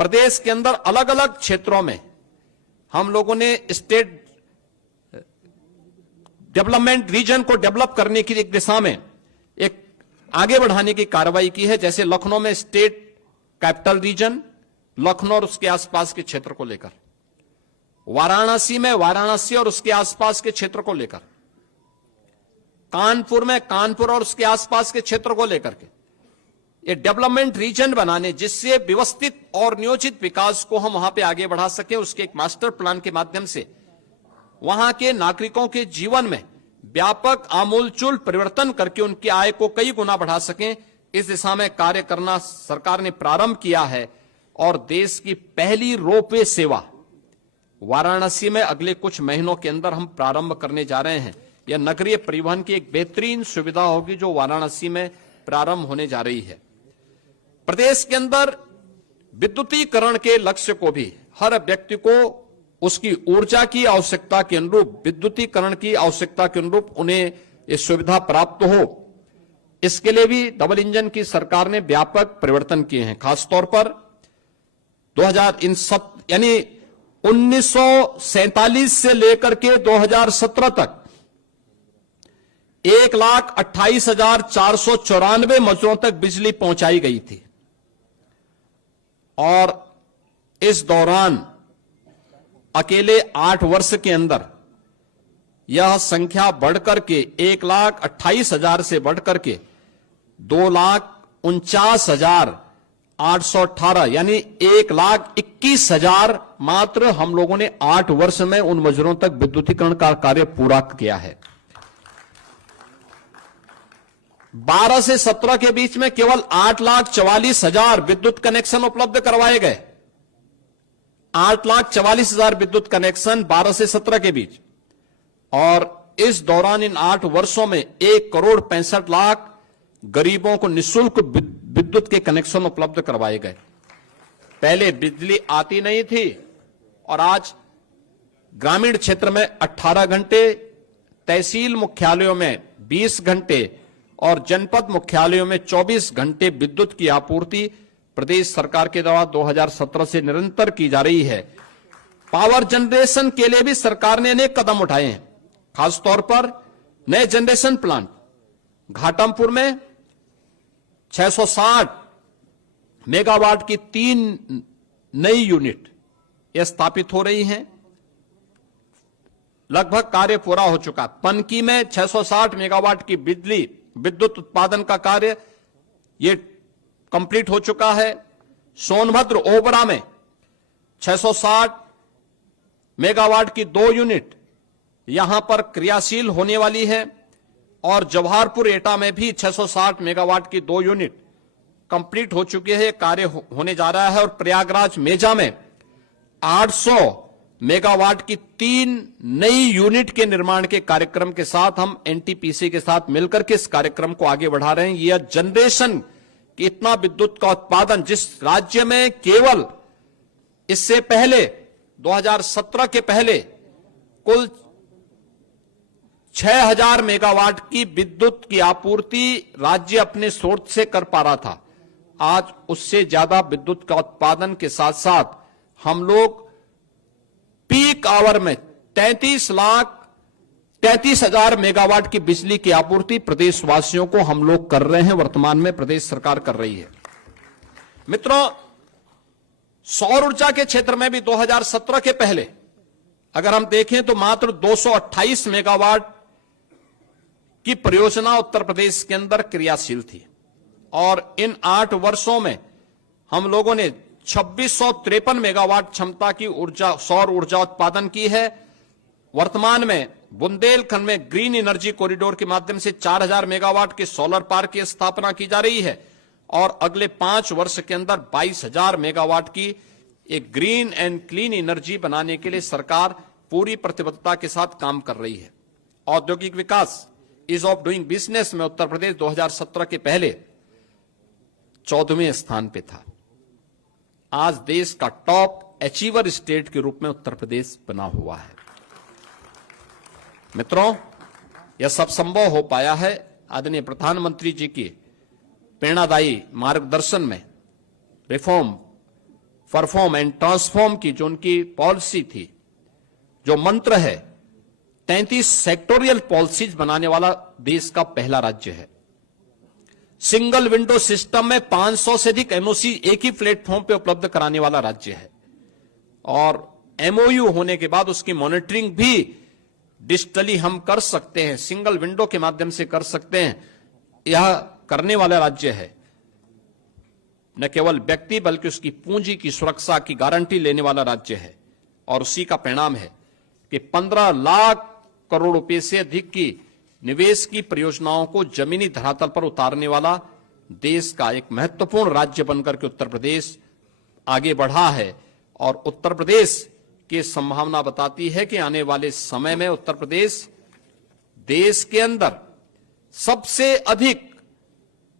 प्रदेश के अंदर अलग अलग क्षेत्रों में हम लोगों ने स्टेट डेवलपमेंट रीजन को डेवलप करने की एक दिशा में एक आगे बढ़ाने की कार्रवाई की है। जैसे लखनऊ में स्टेट कैपिटल रीजन, लखनऊ और उसके आसपास के क्षेत्र को लेकर, वाराणसी में वाराणसी और उसके आसपास के क्षेत्र को लेकर, कानपुर में कानपुर और उसके आसपास के क्षेत्र को लेकर के ये डेवलपमेंट रीजन बनाने, जिससे व्यवस्थित और नियोजित विकास को हम वहां पे आगे बढ़ा सके। उसके एक मास्टर प्लान के माध्यम से वहां के नागरिकों के जीवन में व्यापक आमूलचूल परिवर्तन करके उनकी आय को कई गुना बढ़ा सकें, इस दिशा में कार्य करना सरकार ने प्रारंभ किया है। और देश की पहली रोपवे सेवा वाराणसी में अगले कुछ महीनों के अंदर हम प्रारंभ करने जा रहे हैं। यह नगरीय परिवहन की एक बेहतरीन सुविधा होगी जो वाराणसी में प्रारंभ होने जा रही है। प्रदेश के अंदर विद्युतीकरण के लक्ष्य को भी हर व्यक्ति को उसकी ऊर्जा की आवश्यकता के अनुरूप, विद्युतीकरण की आवश्यकता के अनुरूप उन्हें ये सुविधा प्राप्त हो, इसके लिए भी डबल इंजन की सरकार ने व्यापक परिवर्तन किए हैं। खासतौर पर 1947 से लेकर के 2017 तक 1,28,494 मजदूरों तक बिजली पहुंचाई गई थी और इस दौरान अकेले 8 वर्ष के अंदर यह संख्या बढ़कर के 1,28,000 से बढ़कर के 2,49,818 यानी 1,21,000 मात्र हम लोगों ने 8 वर्ष में उन मजदूरों तक विद्युतीकरण का कार्य पूरा किया है। 12 से 17 के बीच में केवल 8,44,000 विद्युत कनेक्शन उपलब्ध करवाए गए। 8,44,000 विद्युत कनेक्शन 12 से 17 के बीच, और इस दौरान इन 8 वर्षों में 1,65,00,000 गरीबों को निःशुल्क विद्युत के कनेक्शन उपलब्ध करवाए गए। पहले बिजली आती नहीं थी और आज ग्रामीण क्षेत्र में 18 घंटे, तहसील मुख्यालयों में 20 घंटे और जनपद मुख्यालयों में 24 घंटे विद्युत की आपूर्ति प्रदेश सरकार के द्वारा 2017 से निरंतर की जा रही है। पावर जनरेशन के लिए भी सरकार ने अनेक कदम उठाए हैं। खासतौर पर नए जनरेशन प्लांट घाटमपुर में 660 मेगावाट की 3 नई यूनिट यह स्थापित हो रही हैं। लगभग कार्य पूरा हो चुका। पनकी में 660 मेगावाट की विद्युत उत्पादन का कार्य ये कंप्लीट हो चुका है। सोनभद्र ओबरा में 660 मेगावाट की 2 यूनिट यहां पर क्रियाशील होने वाली है और जवाहरपुर एटा में भी 660 मेगावाट की 2 यूनिट कंप्लीट हो चुकी है, कार्य होने जा रहा है। और प्रयागराज मेजा में 800 मेगावाट की 3 नई यूनिट के निर्माण के कार्यक्रम के साथ हम एनटीपीसी के साथ मिलकर के इस कार्यक्रम को आगे बढ़ा रहे हैं। यह जनरेशन कि इतना विद्युत का उत्पादन जिस राज्य में केवल इससे पहले 2017 के पहले कुल 6,000 मेगावाट की विद्युत की आपूर्ति राज्य अपने स्रोत से कर पा रहा था, आज उससे ज्यादा विद्युत का उत्पादन के साथ साथ हम लोग पीक आवर में 33,33,000 मेगावाट की बिजली की आपूर्ति प्रदेशवासियों को हम लोग कर रहे हैं। वर्तमान में प्रदेश सरकार कर रही है। मित्रों, सौर ऊर्जा के क्षेत्र में भी 2017 के पहले अगर हम देखें तो मात्र 228 मेगावाट की परियोजना उत्तर प्रदेश के अंदर क्रियाशील थी और इन 8 वर्षों में हम लोगों ने 2653 मेगावाट क्षमता की सौर ऊर्जा उत्पादन की है। वर्तमान में बुंदेलखंड में ग्रीन एनर्जी कॉरिडोर के माध्यम से 4,000 मेगावाट के सोलर पार्क की स्थापना की जा रही है और अगले 5 वर्ष के अंदर 22,000 मेगावाट की एक ग्रीन एंड क्लीन एनर्जी बनाने के लिए सरकार पूरी प्रतिबद्धता के साथ काम कर रही है। औद्योगिक विकास, ईज ऑफ डूइंग बिजनेस में उत्तर प्रदेश 2017 के पहले 14वें स्थान पे था। आज देश का टॉप अचीवर स्टेट के रूप में उत्तर प्रदेश बना हुआ है। मित्रों, यह सब संभव हो पाया है आदरणीय प्रधानमंत्री जी की प्रेरणादायी मार्गदर्शन में। रिफॉर्म, परफॉर्म एंड ट्रांसफॉर्म की जो उनकी पॉलिसी थी, जो मंत्र है, 33 सेक्टोरियल पॉलिसीज बनाने वाला देश का पहला राज्य है। सिंगल विंडो सिस्टम में 500 से अधिक एमओसी एक ही प्लेटफॉर्म पे उपलब्ध कराने वाला राज्य है और एमओयू होने के बाद उसकी मॉनिटरिंग भी डिजिटली हम कर सकते हैं, सिंगल विंडो के माध्यम से कर सकते हैं। यह करने वाला राज्य है। न केवल व्यक्ति बल्कि उसकी पूंजी की सुरक्षा की गारंटी लेने वाला राज्य है और उसी का परिणाम है कि 15 लाख करोड़ रुपए से अधिक की निवेश की परियोजनाओं को जमीनी धरातल पर उतारने वाला देश का एक महत्वपूर्ण राज्य बनकर के उत्तर प्रदेश आगे बढ़ा है। और उत्तर प्रदेश की संभावना बताती है कि आने वाले समय में उत्तर प्रदेश देश के अंदर सबसे अधिक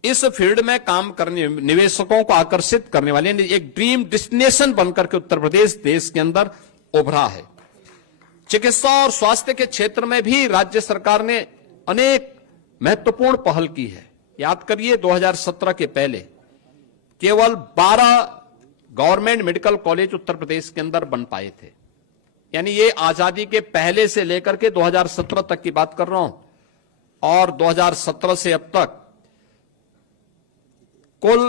इस फील्ड में काम करने, निवेशकों को आकर्षित करने वाले एक ड्रीम डेस्टिनेशन बनकर के उत्तर प्रदेश देश के अंदर उभरा है। चिकित्सा और स्वास्थ्य के क्षेत्र में भी राज्य सरकार ने अनेक महत्वपूर्ण पहल की है। याद करिए 2017 के पहले केवल 12 government medical college Uttar Pradesh के अंदर बन पाए थे। यानी ये आजादी के पहले से लेकर के 2017 तक की बात कर रहा हूं, और 2017 से अब तक कुल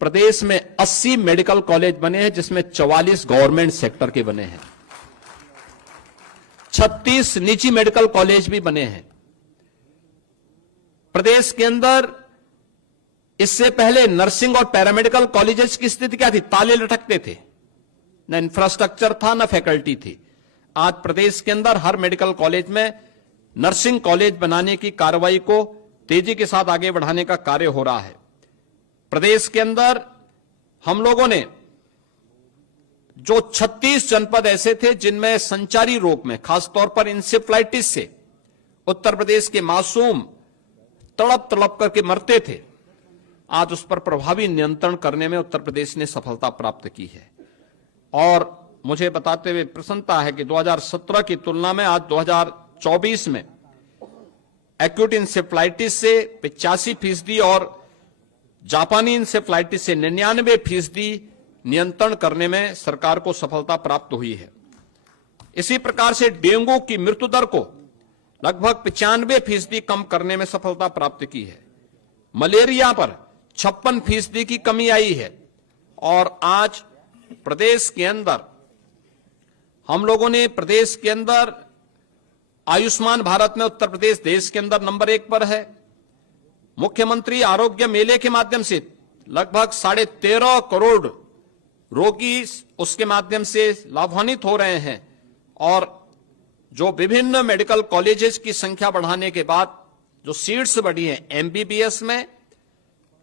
प्रदेश में 80 मेडिकल कॉलेज बने हैं, जिसमें 44 गवर्नमेंट सेक्टर के बने हैं, 36 निजी मेडिकल कॉलेज भी बने हैं। प्रदेश के अंदर इससे पहले नर्सिंग और पैरामेडिकल कॉलेजेस की स्थिति क्या थी? ताले लटकते थे, न इंफ्रास्ट्रक्चर था न फैकल्टी थी। आज प्रदेश के अंदर हर मेडिकल कॉलेज में नर्सिंग कॉलेज बनाने की कार्रवाई को तेजी के साथ आगे बढ़ाने का कार्य हो रहा है। प्रदेश के अंदर हम लोगों ने जो 36 जनपद ऐसे थे जिनमें संचारी रोग में, खासतौर पर इंसेफ्लाइटिस से उत्तर प्रदेश के मासूम तड़प तड़प करके मरते थे, आज उस पर प्रभावी नियंत्रण करने में उत्तर प्रदेश ने सफलता प्राप्त की है। और मुझे बताते हुए प्रसन्नता है कि 2017 की तुलना में आज 2024 में एक्यूट इंसेफ्लाइटिस से 85% और जापानी इंसेफ्लाइटिस से 99% नियंत्रण करने में सरकार को सफलता प्राप्त हुई है। इसी प्रकार से डेंगू की मृत्यु दर को लगभग 95% कम करने में सफलता प्राप्त की है। मलेरिया पर 56% की कमी आई है। और आज प्रदेश के अंदर हम लोगों ने प्रदेश के अंदर आयुष्मान भारत में उत्तर प्रदेश देश के अंदर नंबर 1 पर है। मुख्यमंत्री आरोग्य मेले के माध्यम से लगभग 13.5 करोड़ रोगी उसके माध्यम से लाभान्वित हो रहे हैं। और जो विभिन्न मेडिकल कॉलेजेस की संख्या बढ़ाने के बाद जो सीट्स बढ़ी हैं, एमबीबीएस में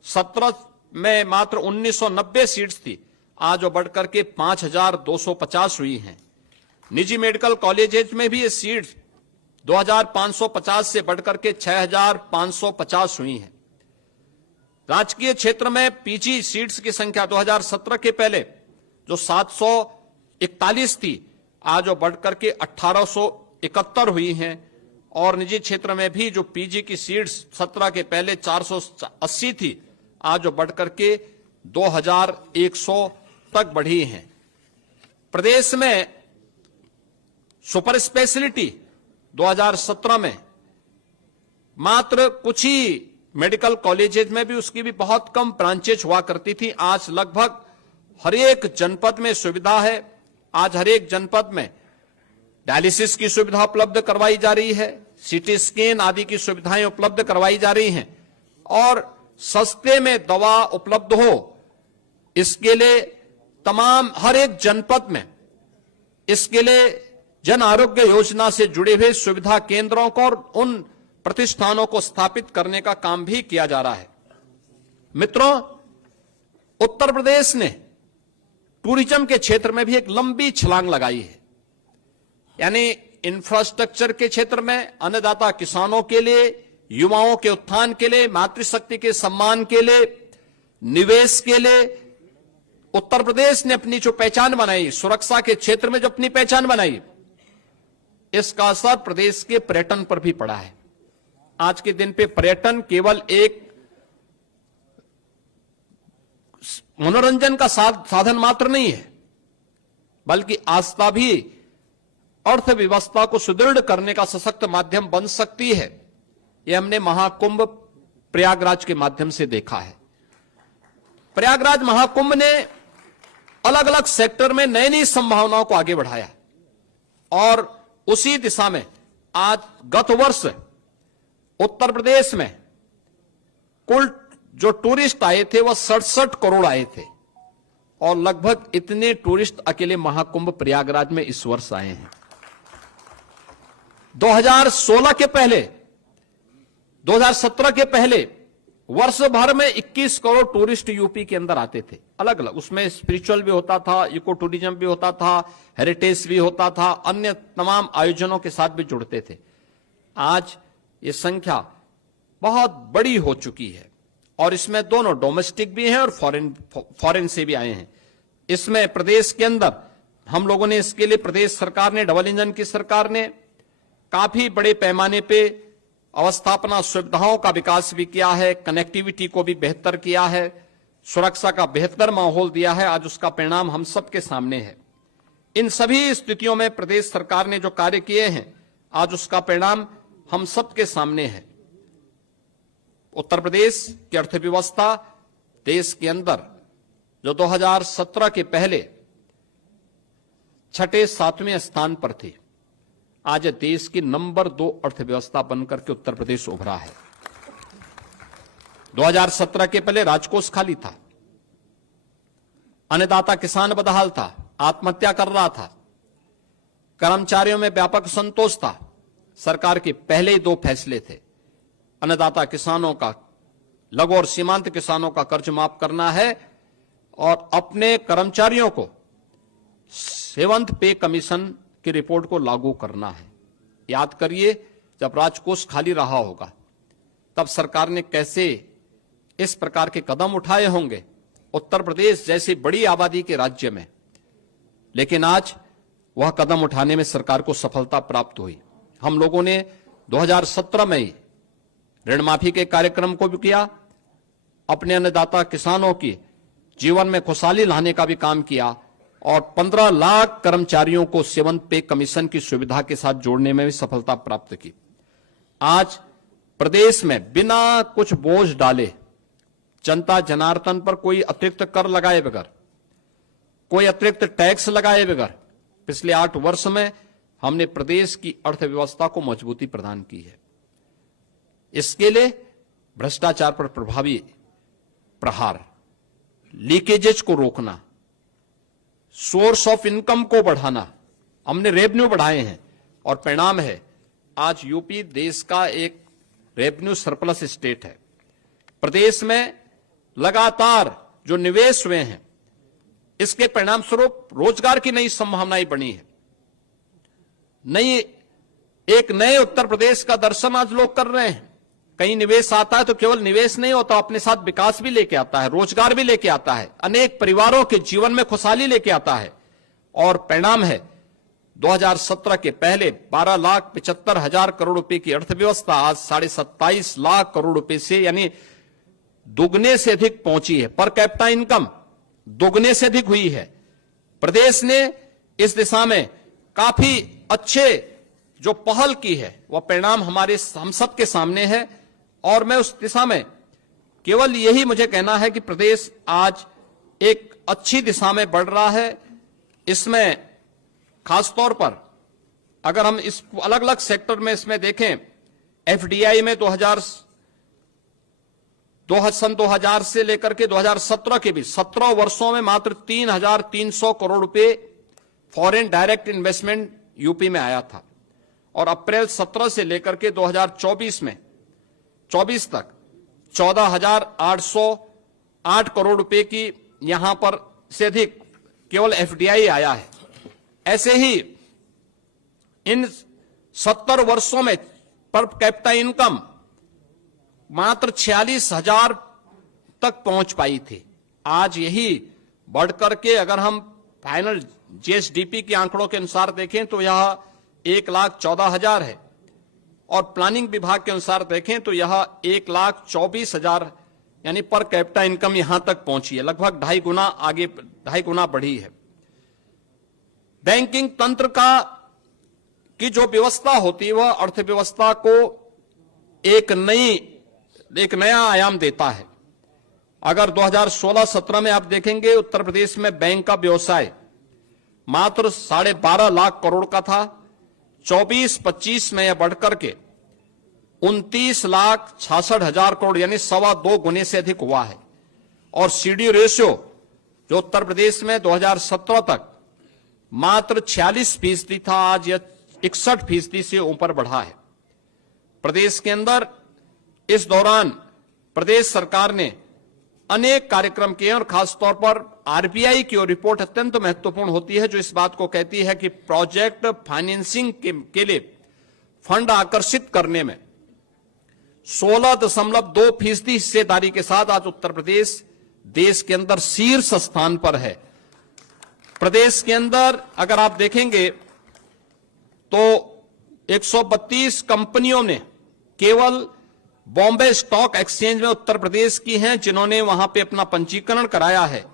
17 में मात्र 1990 सीट्स थी, आज वो बढ़कर के 5250 हुई हैं। निजी मेडिकल कॉलेजेस में भी ये सीट्स 2550 से बढ़कर के 6550 हुई हैं। राजकीय क्षेत्र में पीजी सीट्स की संख्या 2017 के पहले जो 741 थी, आज वो बढ़कर के 1871 हुई हैं। और निजी क्षेत्र में भी जो पीजी की सीट्स 17 के पहले 480 थी, आज वो बढ़कर के 2100 तक बढ़ी हैं। प्रदेश में सुपर स्पेशलिटी 2017 में मात्र कुछ ही मेडिकल कॉलेजेस में भी उसकी भी बहुत कम ब्रांचेज हुआ करती थी। आज लगभग हर एक जनपद में सुविधा है। आज हर एक जनपद में डायलिसिस की सुविधा उपलब्ध करवाई जा रही है, सीटी स्कैन आदि की सुविधाएं उपलब्ध करवाई जा रही हैं। और सस्ते में दवा उपलब्ध हो, इसके लिए तमाम हर एक जनपद में इसके लिए जन आरोग्य योजना से जुड़े हुए सुविधा केंद्रों को और उन प्रतिष्ठानों को स्थापित करने का काम भी किया जा रहा है। मित्रों, उत्तर प्रदेश ने टूरिज्म के क्षेत्र में भी एक लंबी छलांग लगाई है। यानी इंफ्रास्ट्रक्चर के क्षेत्र में अन्नदाता किसानों के लिए, युवाओं के उत्थान के लिए, मातृशक्ति के सम्मान के लिए, निवेश के लिए उत्तर प्रदेश ने अपनी जो पहचान बनाई, सुरक्षा के क्षेत्र में जो अपनी पहचान बनाई, इसका असर प्रदेश के पर्यटन पर भी पड़ा है। आज के दिन पे पर्यटन केवल एक मनोरंजन का साधन मात्र नहीं है, बल्कि आस्था भी अर्थव्यवस्था को सुदृढ़ करने का सशक्त माध्यम बन सकती है। यह हमने महाकुंभ प्रयागराज के माध्यम से देखा है। प्रयागराज महाकुंभ ने अलग अलग सेक्टर में नई नई संभावनाओं को आगे बढ़ाया और उसी दिशा में आज गत वर्ष उत्तर प्रदेश में कुल जो टूरिस्ट आए थे वह 67 करोड़ आए थे और लगभग इतने टूरिस्ट अकेले महाकुंभ प्रयागराज में इस वर्ष आए हैं। 2016 के पहले 2017 के पहले वर्ष भर में 21 करोड़ टूरिस्ट यूपी के अंदर आते थे, अलग अलग। उसमें स्पिरिचुअल भी होता था, इको टूरिज्म भी होता था, हेरिटेज भी होता था, अन्य तमाम आयोजनों के साथ भी जुड़ते थे। आज ये संख्या बहुत बड़ी हो चुकी है और इसमें दोनों डोमेस्टिक भी हैं और फॉरेन से भी आए हैं। इसमें प्रदेश के अंदर हम लोगों ने इसके लिए, प्रदेश सरकार ने, डबल इंजन की सरकार ने काफी बड़े पैमाने पे अवस्थापना सुविधाओं का विकास भी किया है, कनेक्टिविटी को भी बेहतर किया है, सुरक्षा का बेहतर माहौल दिया है। आज उसका परिणाम हम सबके सामने है। इन सभी स्थितियों में प्रदेश सरकार ने जो कार्य किए हैं, आज उसका परिणाम हम सबके सामने है। उत्तर प्रदेश की अर्थव्यवस्था देश के अंदर जो 2017 के पहले छठे 7वें स्थान पर थी, आज देश की नंबर 2 अर्थव्यवस्था बनकर के उत्तर प्रदेश उभरा है। 2017 के पहले राजकोष खाली था, अन्नदाता किसान बदहाल था, आत्महत्या कर रहा था, कर्मचारियों में व्यापक संतोष था। सरकार के पहले ही 2 फैसले थे, अन्नदाता किसानों का, लघु और सीमांत किसानों का कर्ज माफ करना है और अपने कर्मचारियों को 7th पे कमीशन की रिपोर्ट को लागू करना है। याद करिए, जब राजकोष खाली रहा होगा तब सरकार ने कैसे इस प्रकार के कदम उठाए होंगे उत्तर प्रदेश जैसी बड़ी आबादी के राज्य में। लेकिन आज वह कदम उठाने में सरकार को सफलता प्राप्त हुई। हम लोगों ने 2017 में ही ऋण माफी के कार्यक्रम को भी किया, अपने अन्नदाता किसानों की जीवन में खुशहाली लाने का भी काम किया और 15 लाख कर्मचारियों को 7th पे कमीशन की सुविधा के साथ जोड़ने में भी सफलता प्राप्त की। आज प्रदेश में बिना कुछ बोझ डाले, जनता जनार्दन पर कोई अतिरिक्त कर लगाए बगैर, कोई अतिरिक्त टैक्स लगाए बगैर पिछले 8 वर्ष में हमने प्रदेश की अर्थव्यवस्था को मजबूती प्रदान की है। इसके लिए भ्रष्टाचार पर प्रभावी प्रहार, लीकेजेज को रोकना, सोर्स ऑफ इनकम को बढ़ाना, हमने रेवेन्यू बढ़ाए हैं और परिणाम है आज यूपी देश का एक रेवेन्यू सरप्लस स्टेट है। प्रदेश में लगातार जो निवेश हुए हैं, इसके परिणाम स्वरूप रोजगार की नई संभावनाएं बनी है। एक नए उत्तर प्रदेश का दर्शन आज लोग कर रहे हैं। कहीं निवेश आता है तो केवल निवेश नहीं होता, अपने साथ विकास भी लेके आता है, रोजगार भी लेके आता है, अनेक परिवारों के जीवन में खुशहाली लेके आता है। और परिणाम है 2017 के पहले 12,75,000 करोड़ रुपए की अर्थव्यवस्था आज 27.5 लाख करोड़ रुपए से, यानी दुगने से अधिक पहुंची है। पर कैपिटा इनकम दुगने से अधिक हुई है। प्रदेश ने इस दिशा में काफी अच्छे जो पहल की है, वह परिणाम हम सबके सामने है और मैं उस दिशा में केवल यही मुझे कहना है कि प्रदेश आज एक अच्छी दिशा में बढ़ रहा है। इसमें खासतौर पर अगर हम इस अलग अलग सेक्टर में इसमें देखें, एफडीआई में 2000 से लेकर के 2017 के बीच 17 वर्षों में मात्र 3,300 करोड़ रुपए फॉरेन डायरेक्ट इन्वेस्टमेंट यूपी में आया था और अप्रैल 17 से लेकर के 2024 तक 14,808 करोड़ रुपए की यहां पर से अधिक केवल एफडीआई आया है। ऐसे ही इन 70 वर्षों में पर कैपिटा इनकम मात्र 46,000 तक पहुंच पाई थी। आज यही बढ़कर के अगर हम फाइनल जीएसडीपी के आंकड़ों के अनुसार देखें तो यह 1,14,000 है और प्लानिंग विभाग के अनुसार देखें तो यह 1,24,000 यानी पर कैपिटा इनकम यहां तक पहुंची है, लगभग 2.5 गुना बढ़ी है। बैंकिंग तंत्र की जो व्यवस्था होती है वह अर्थव्यवस्था को एक नया आयाम देता है। अगर 2016-17 में आप देखेंगे उत्तर प्रदेश में बैंक का व्यवसाय मात्र 12.5 लाख करोड़ का था, 24-25 में यह बढ़कर के 29,66,000 करोड़ यानी 2.25 गुने से अधिक हुआ है। और सीडी रेशियो जो उत्तर प्रदेश में 2017 तक मात्र 46% था, आज यह 61% से ऊपर बढ़ा है। प्रदेश के अंदर इस दौरान प्रदेश सरकार ने अनेक कार्यक्रम किए और खासतौर पर आरबीआई की ओर रिपोर्ट अत्यंत महत्वपूर्ण होती है, जो इस बात को कहती है कि प्रोजेक्ट फाइनेंसिंग के लिए फंड आकर्षित करने में 16.2% हिस्सेदारी के साथ आज उत्तर प्रदेश देश के अंदर शीर्ष स्थान पर है। प्रदेश के अंदर अगर आप देखेंगे तो 132 कंपनियों ने केवल बॉम्बे स्टॉक एक्सचेंज में उत्तर प्रदेश की हैं जिन्होंने वहां पे अपना पंजीकरण कराया है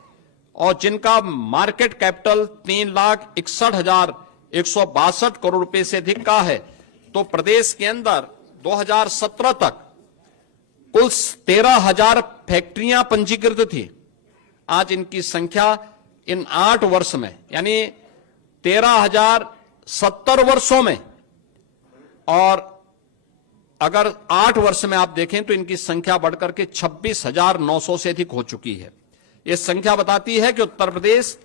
और जिनका मार्केट कैपिटल 3,61,162 करोड़ रुपए से अधिक का है। तो प्रदेश के अंदर 2017 तक कुल 13,000 फैक्ट्रियां पंजीकृत थी। आज इनकी संख्या इन 8 वर्ष में यानी 13,070 वर्षों में, और अगर 8 वर्ष में आप देखें तो इनकी संख्या बढ़कर के 26,900 से अधिक हो चुकी है। यह संख्या बताती है कि उत्तर प्रदेश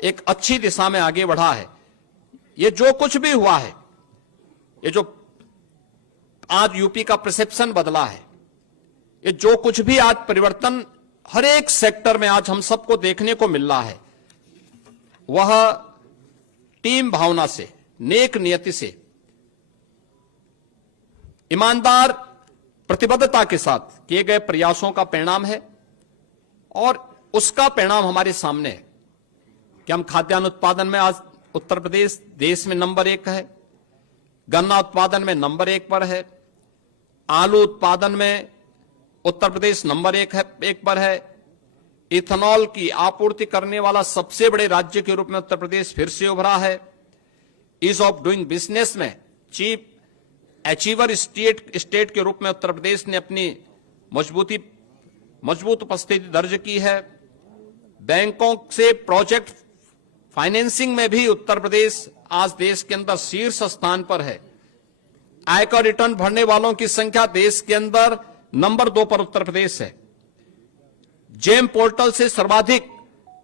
एक अच्छी दिशा में आगे बढ़ा है। ये जो कुछ भी हुआ है, ये जो आज यूपी का परसेप्शन बदला है, ये जो कुछ भी आज परिवर्तन हर एक सेक्टर में आज हम सबको देखने को मिल रहा है, वह टीम भावना से, नेक नियति से, ईमानदार प्रतिबद्धता के साथ किए गए प्रयासों का परिणाम है। और उसका परिणाम हमारे सामने है कि हम खाद्यान्न उत्पादन में आज उत्तर प्रदेश देश में नंबर 1 है, गन्ना उत्पादन में नंबर 1 पर है, आलू उत्पादन में उत्तर प्रदेश नंबर 1 पर है, इथेनॉल की आपूर्ति करने वाला सबसे बड़े राज्य के रूप में उत्तर प्रदेश फिर से उभरा है, ईज ऑफ डूइंग बिजनेस में चीफ अचीवर स्टेट के रूप में उत्तर प्रदेश ने अपनी मजबूत उपस्थिति दर्ज की है। बैंकों से प्रोजेक्ट फाइनेंसिंग में भी उत्तर प्रदेश आज देश के अंदर शीर्ष स्थान पर है। आयकर रिटर्न भरने वालों की संख्या देश के अंदर नंबर 2 पर उत्तर प्रदेश है। जेम पोर्टल से सर्वाधिक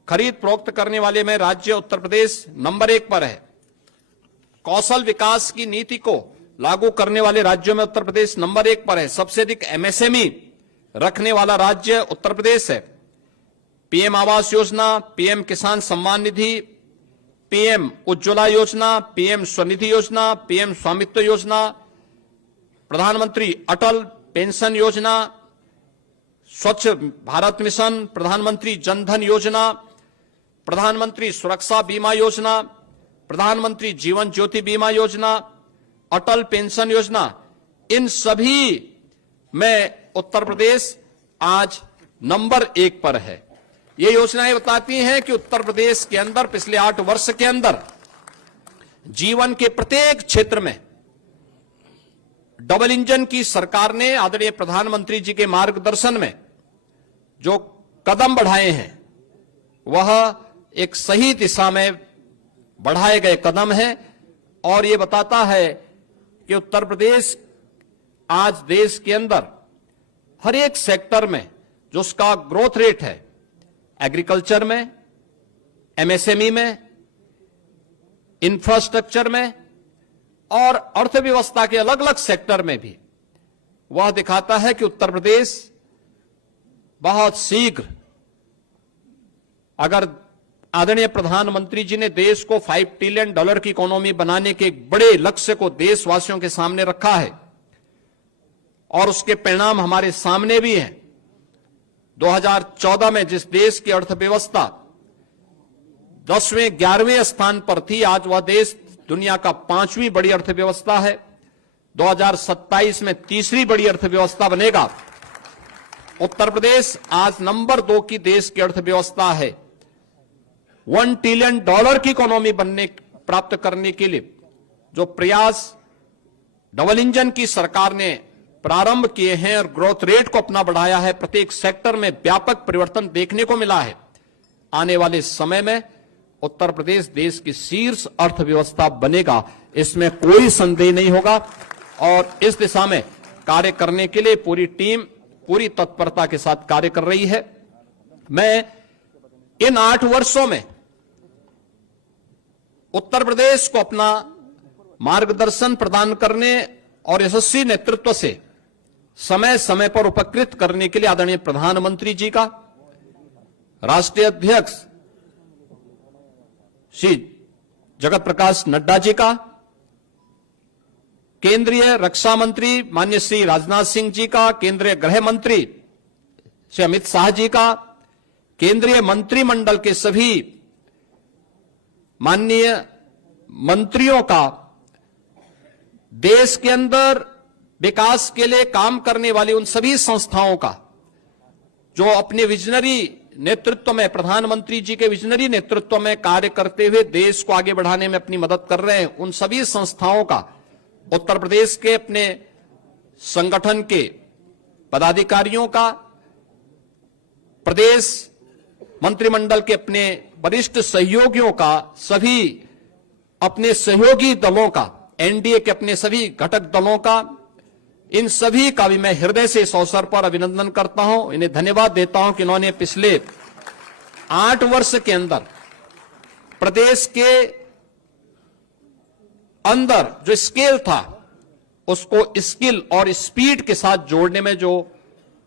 खरीद फरोख्त करने वाले में राज्य उत्तर प्रदेश नंबर 1 पर है। कौशल विकास की नीति को लागू करने वाले राज्यों में उत्तर प्रदेश नंबर 1 पर है। सबसे अधिक एमएसएमई रखने वाला राज्य उत्तर प्रदेश है। पीएम आवास योजना, पीएम किसान सम्मान निधि, पीएम उज्ज्वला योजना, पीएम स्वनिधि योजना, पीएम स्वामित्व योजना, प्रधानमंत्री अटल पेंशन योजना, स्वच्छ भारत मिशन, प्रधानमंत्री जनधन योजना, प्रधानमंत्री सुरक्षा बीमा योजना, प्रधानमंत्री जीवन ज्योति बीमा योजना, अटल पेंशन योजना, इन सभी में उत्तर प्रदेश आज नंबर 1 पर है। ये योजनाएं बताती हैं कि उत्तर प्रदेश के अंदर पिछले 8 वर्ष के अंदर जीवन के प्रत्येक क्षेत्र में डबल इंजन की सरकार ने आदरणीय प्रधानमंत्री जी के मार्गदर्शन में जो कदम बढ़ाए हैं, वह एक सही दिशा में बढ़ाए गए कदम हैं। और यह बताता है कि उत्तर प्रदेश आज देश के अंदर हर एक सेक्टर में जो उसका ग्रोथ रेट है, एग्रीकल्चर में, एमएसएमई में, इंफ्रास्ट्रक्चर में और अर्थव्यवस्था के अलग अलग सेक्टर में भी, वह दिखाता है कि उत्तर प्रदेश बहुत शीघ्र, अगर आदरणीय प्रधानमंत्री जी ने देश को $5 ट्रिलियन की इकोनॉमी बनाने के एक बड़े लक्ष्य को देशवासियों के सामने रखा है और उसके परिणाम हमारे सामने भी हैं। 2014 में जिस देश की अर्थव्यवस्था 10वें 11वें स्थान पर थी, आज वह देश दुनिया का 5वीं बड़ी अर्थव्यवस्था है। 2027 में तीसरी बड़ी अर्थव्यवस्था बनेगा। उत्तर प्रदेश आज नंबर 2 की देश की अर्थव्यवस्था है। $1 ट्रिलियन की इकोनॉमी प्राप्त करने के लिए जो प्रयास डबल इंजन की सरकार ने प्रारंभ किए हैं और ग्रोथ रेट को अपना बढ़ाया है, प्रत्येक सेक्टर में व्यापक परिवर्तन देखने को मिला है। आने वाले समय में उत्तर प्रदेश देश की शीर्ष अर्थव्यवस्था बनेगा, इसमें कोई संदेह नहीं होगा। और इस दिशा में कार्य करने के लिए पूरी टीम पूरी तत्परता के साथ कार्य कर रही है। मैं इन 8 वर्षों में उत्तर प्रदेश को अपना मार्गदर्शन प्रदान करने और यशस्वी नेतृत्व से समय समय पर उपकृत करने के लिए आदरणीय प्रधानमंत्री जी का, राष्ट्रीय अध्यक्ष श्री जगत प्रकाश नड्डा जी का, केंद्रीय रक्षा मंत्री माननीय श्री राजनाथ सिंह जी का, केंद्रीय गृह मंत्री श्री अमित शाह जी का, केंद्रीय मंत्रिमंडल के सभी माननीय मंत्रियों का, देश के अंदर विकास के लिए काम करने वाली उन सभी संस्थाओं का जो अपने विजनरी नेतृत्व में, प्रधानमंत्री जी के विजनरी नेतृत्व में कार्य करते हुए देश को आगे बढ़ाने में अपनी मदद कर रहे हैं, उन सभी संस्थाओं का, उत्तर प्रदेश के अपने संगठन के पदाधिकारियों का, प्रदेश मंत्रिमंडल के अपने वरिष्ठ सहयोगियों का, सभी अपने सहयोगी दलों का, एनडीए के अपने सभी घटक दलों का, इन सभी का भी मैं हृदय से इस अवसर पर अभिनंदन करता हूं, इन्हें धन्यवाद देता हूं कि इन्होंने पिछले 8 वर्ष के अंदर प्रदेश के अंदर जो स्केल था उसको स्किल और स्पीड के साथ जोड़ने में जो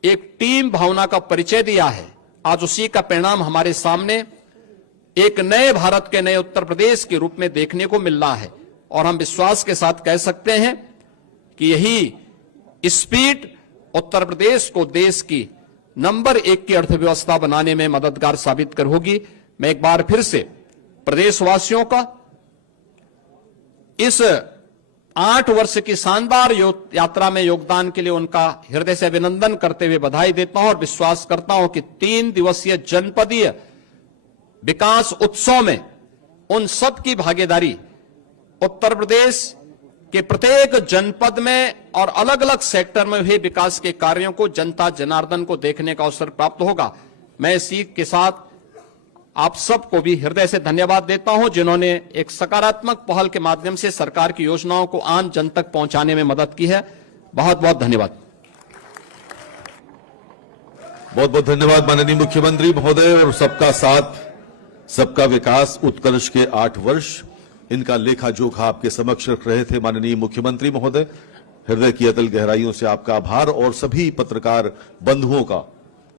एक टीम भावना का परिचय दिया है, आज उसी का परिणाम हमारे सामने एक नए भारत के, नए उत्तर प्रदेश के रूप में देखने को मिल रहा है। और हम विश्वास के साथ कह सकते हैं कि यही स्पीड उत्तर प्रदेश को देश की नंबर 1 की अर्थव्यवस्था बनाने में मददगार साबित कर होगी। मैं एक बार फिर से प्रदेशवासियों का इस 8 वर्ष की शानदार यात्रा में योगदान के लिए उनका हृदय से अभिनंदन करते हुए बधाई देता हूं और विश्वास करता हूं कि 3 दिवसीय जनपदीय विकास उत्सव में उन सब की भागीदारी, उत्तर प्रदेश के प्रत्येक जनपद में और अलग अलग सेक्टर में हुए विकास के कार्यों को जनता जनार्दन को देखने का अवसर प्राप्त होगा। मैं इसी के साथ आप सबको भी हृदय से धन्यवाद देता हूं जिन्होंने एक सकारात्मक पहल के माध्यम से सरकार की योजनाओं को आम जन तक पहुंचाने में मदद की है। बहुत बहुत धन्यवाद। बहुत बहुत धन्यवाद माननीय मुख्यमंत्री महोदय। और सबका साथ सबका विकास उत्कर्ष के 8 वर्ष, इनका लेखा जोखा आपके समक्ष रख रहे थे माननीय मुख्यमंत्री महोदय। हृदय की अतल गहराइयों से आपका आभार और सभी पत्रकार बंधुओं का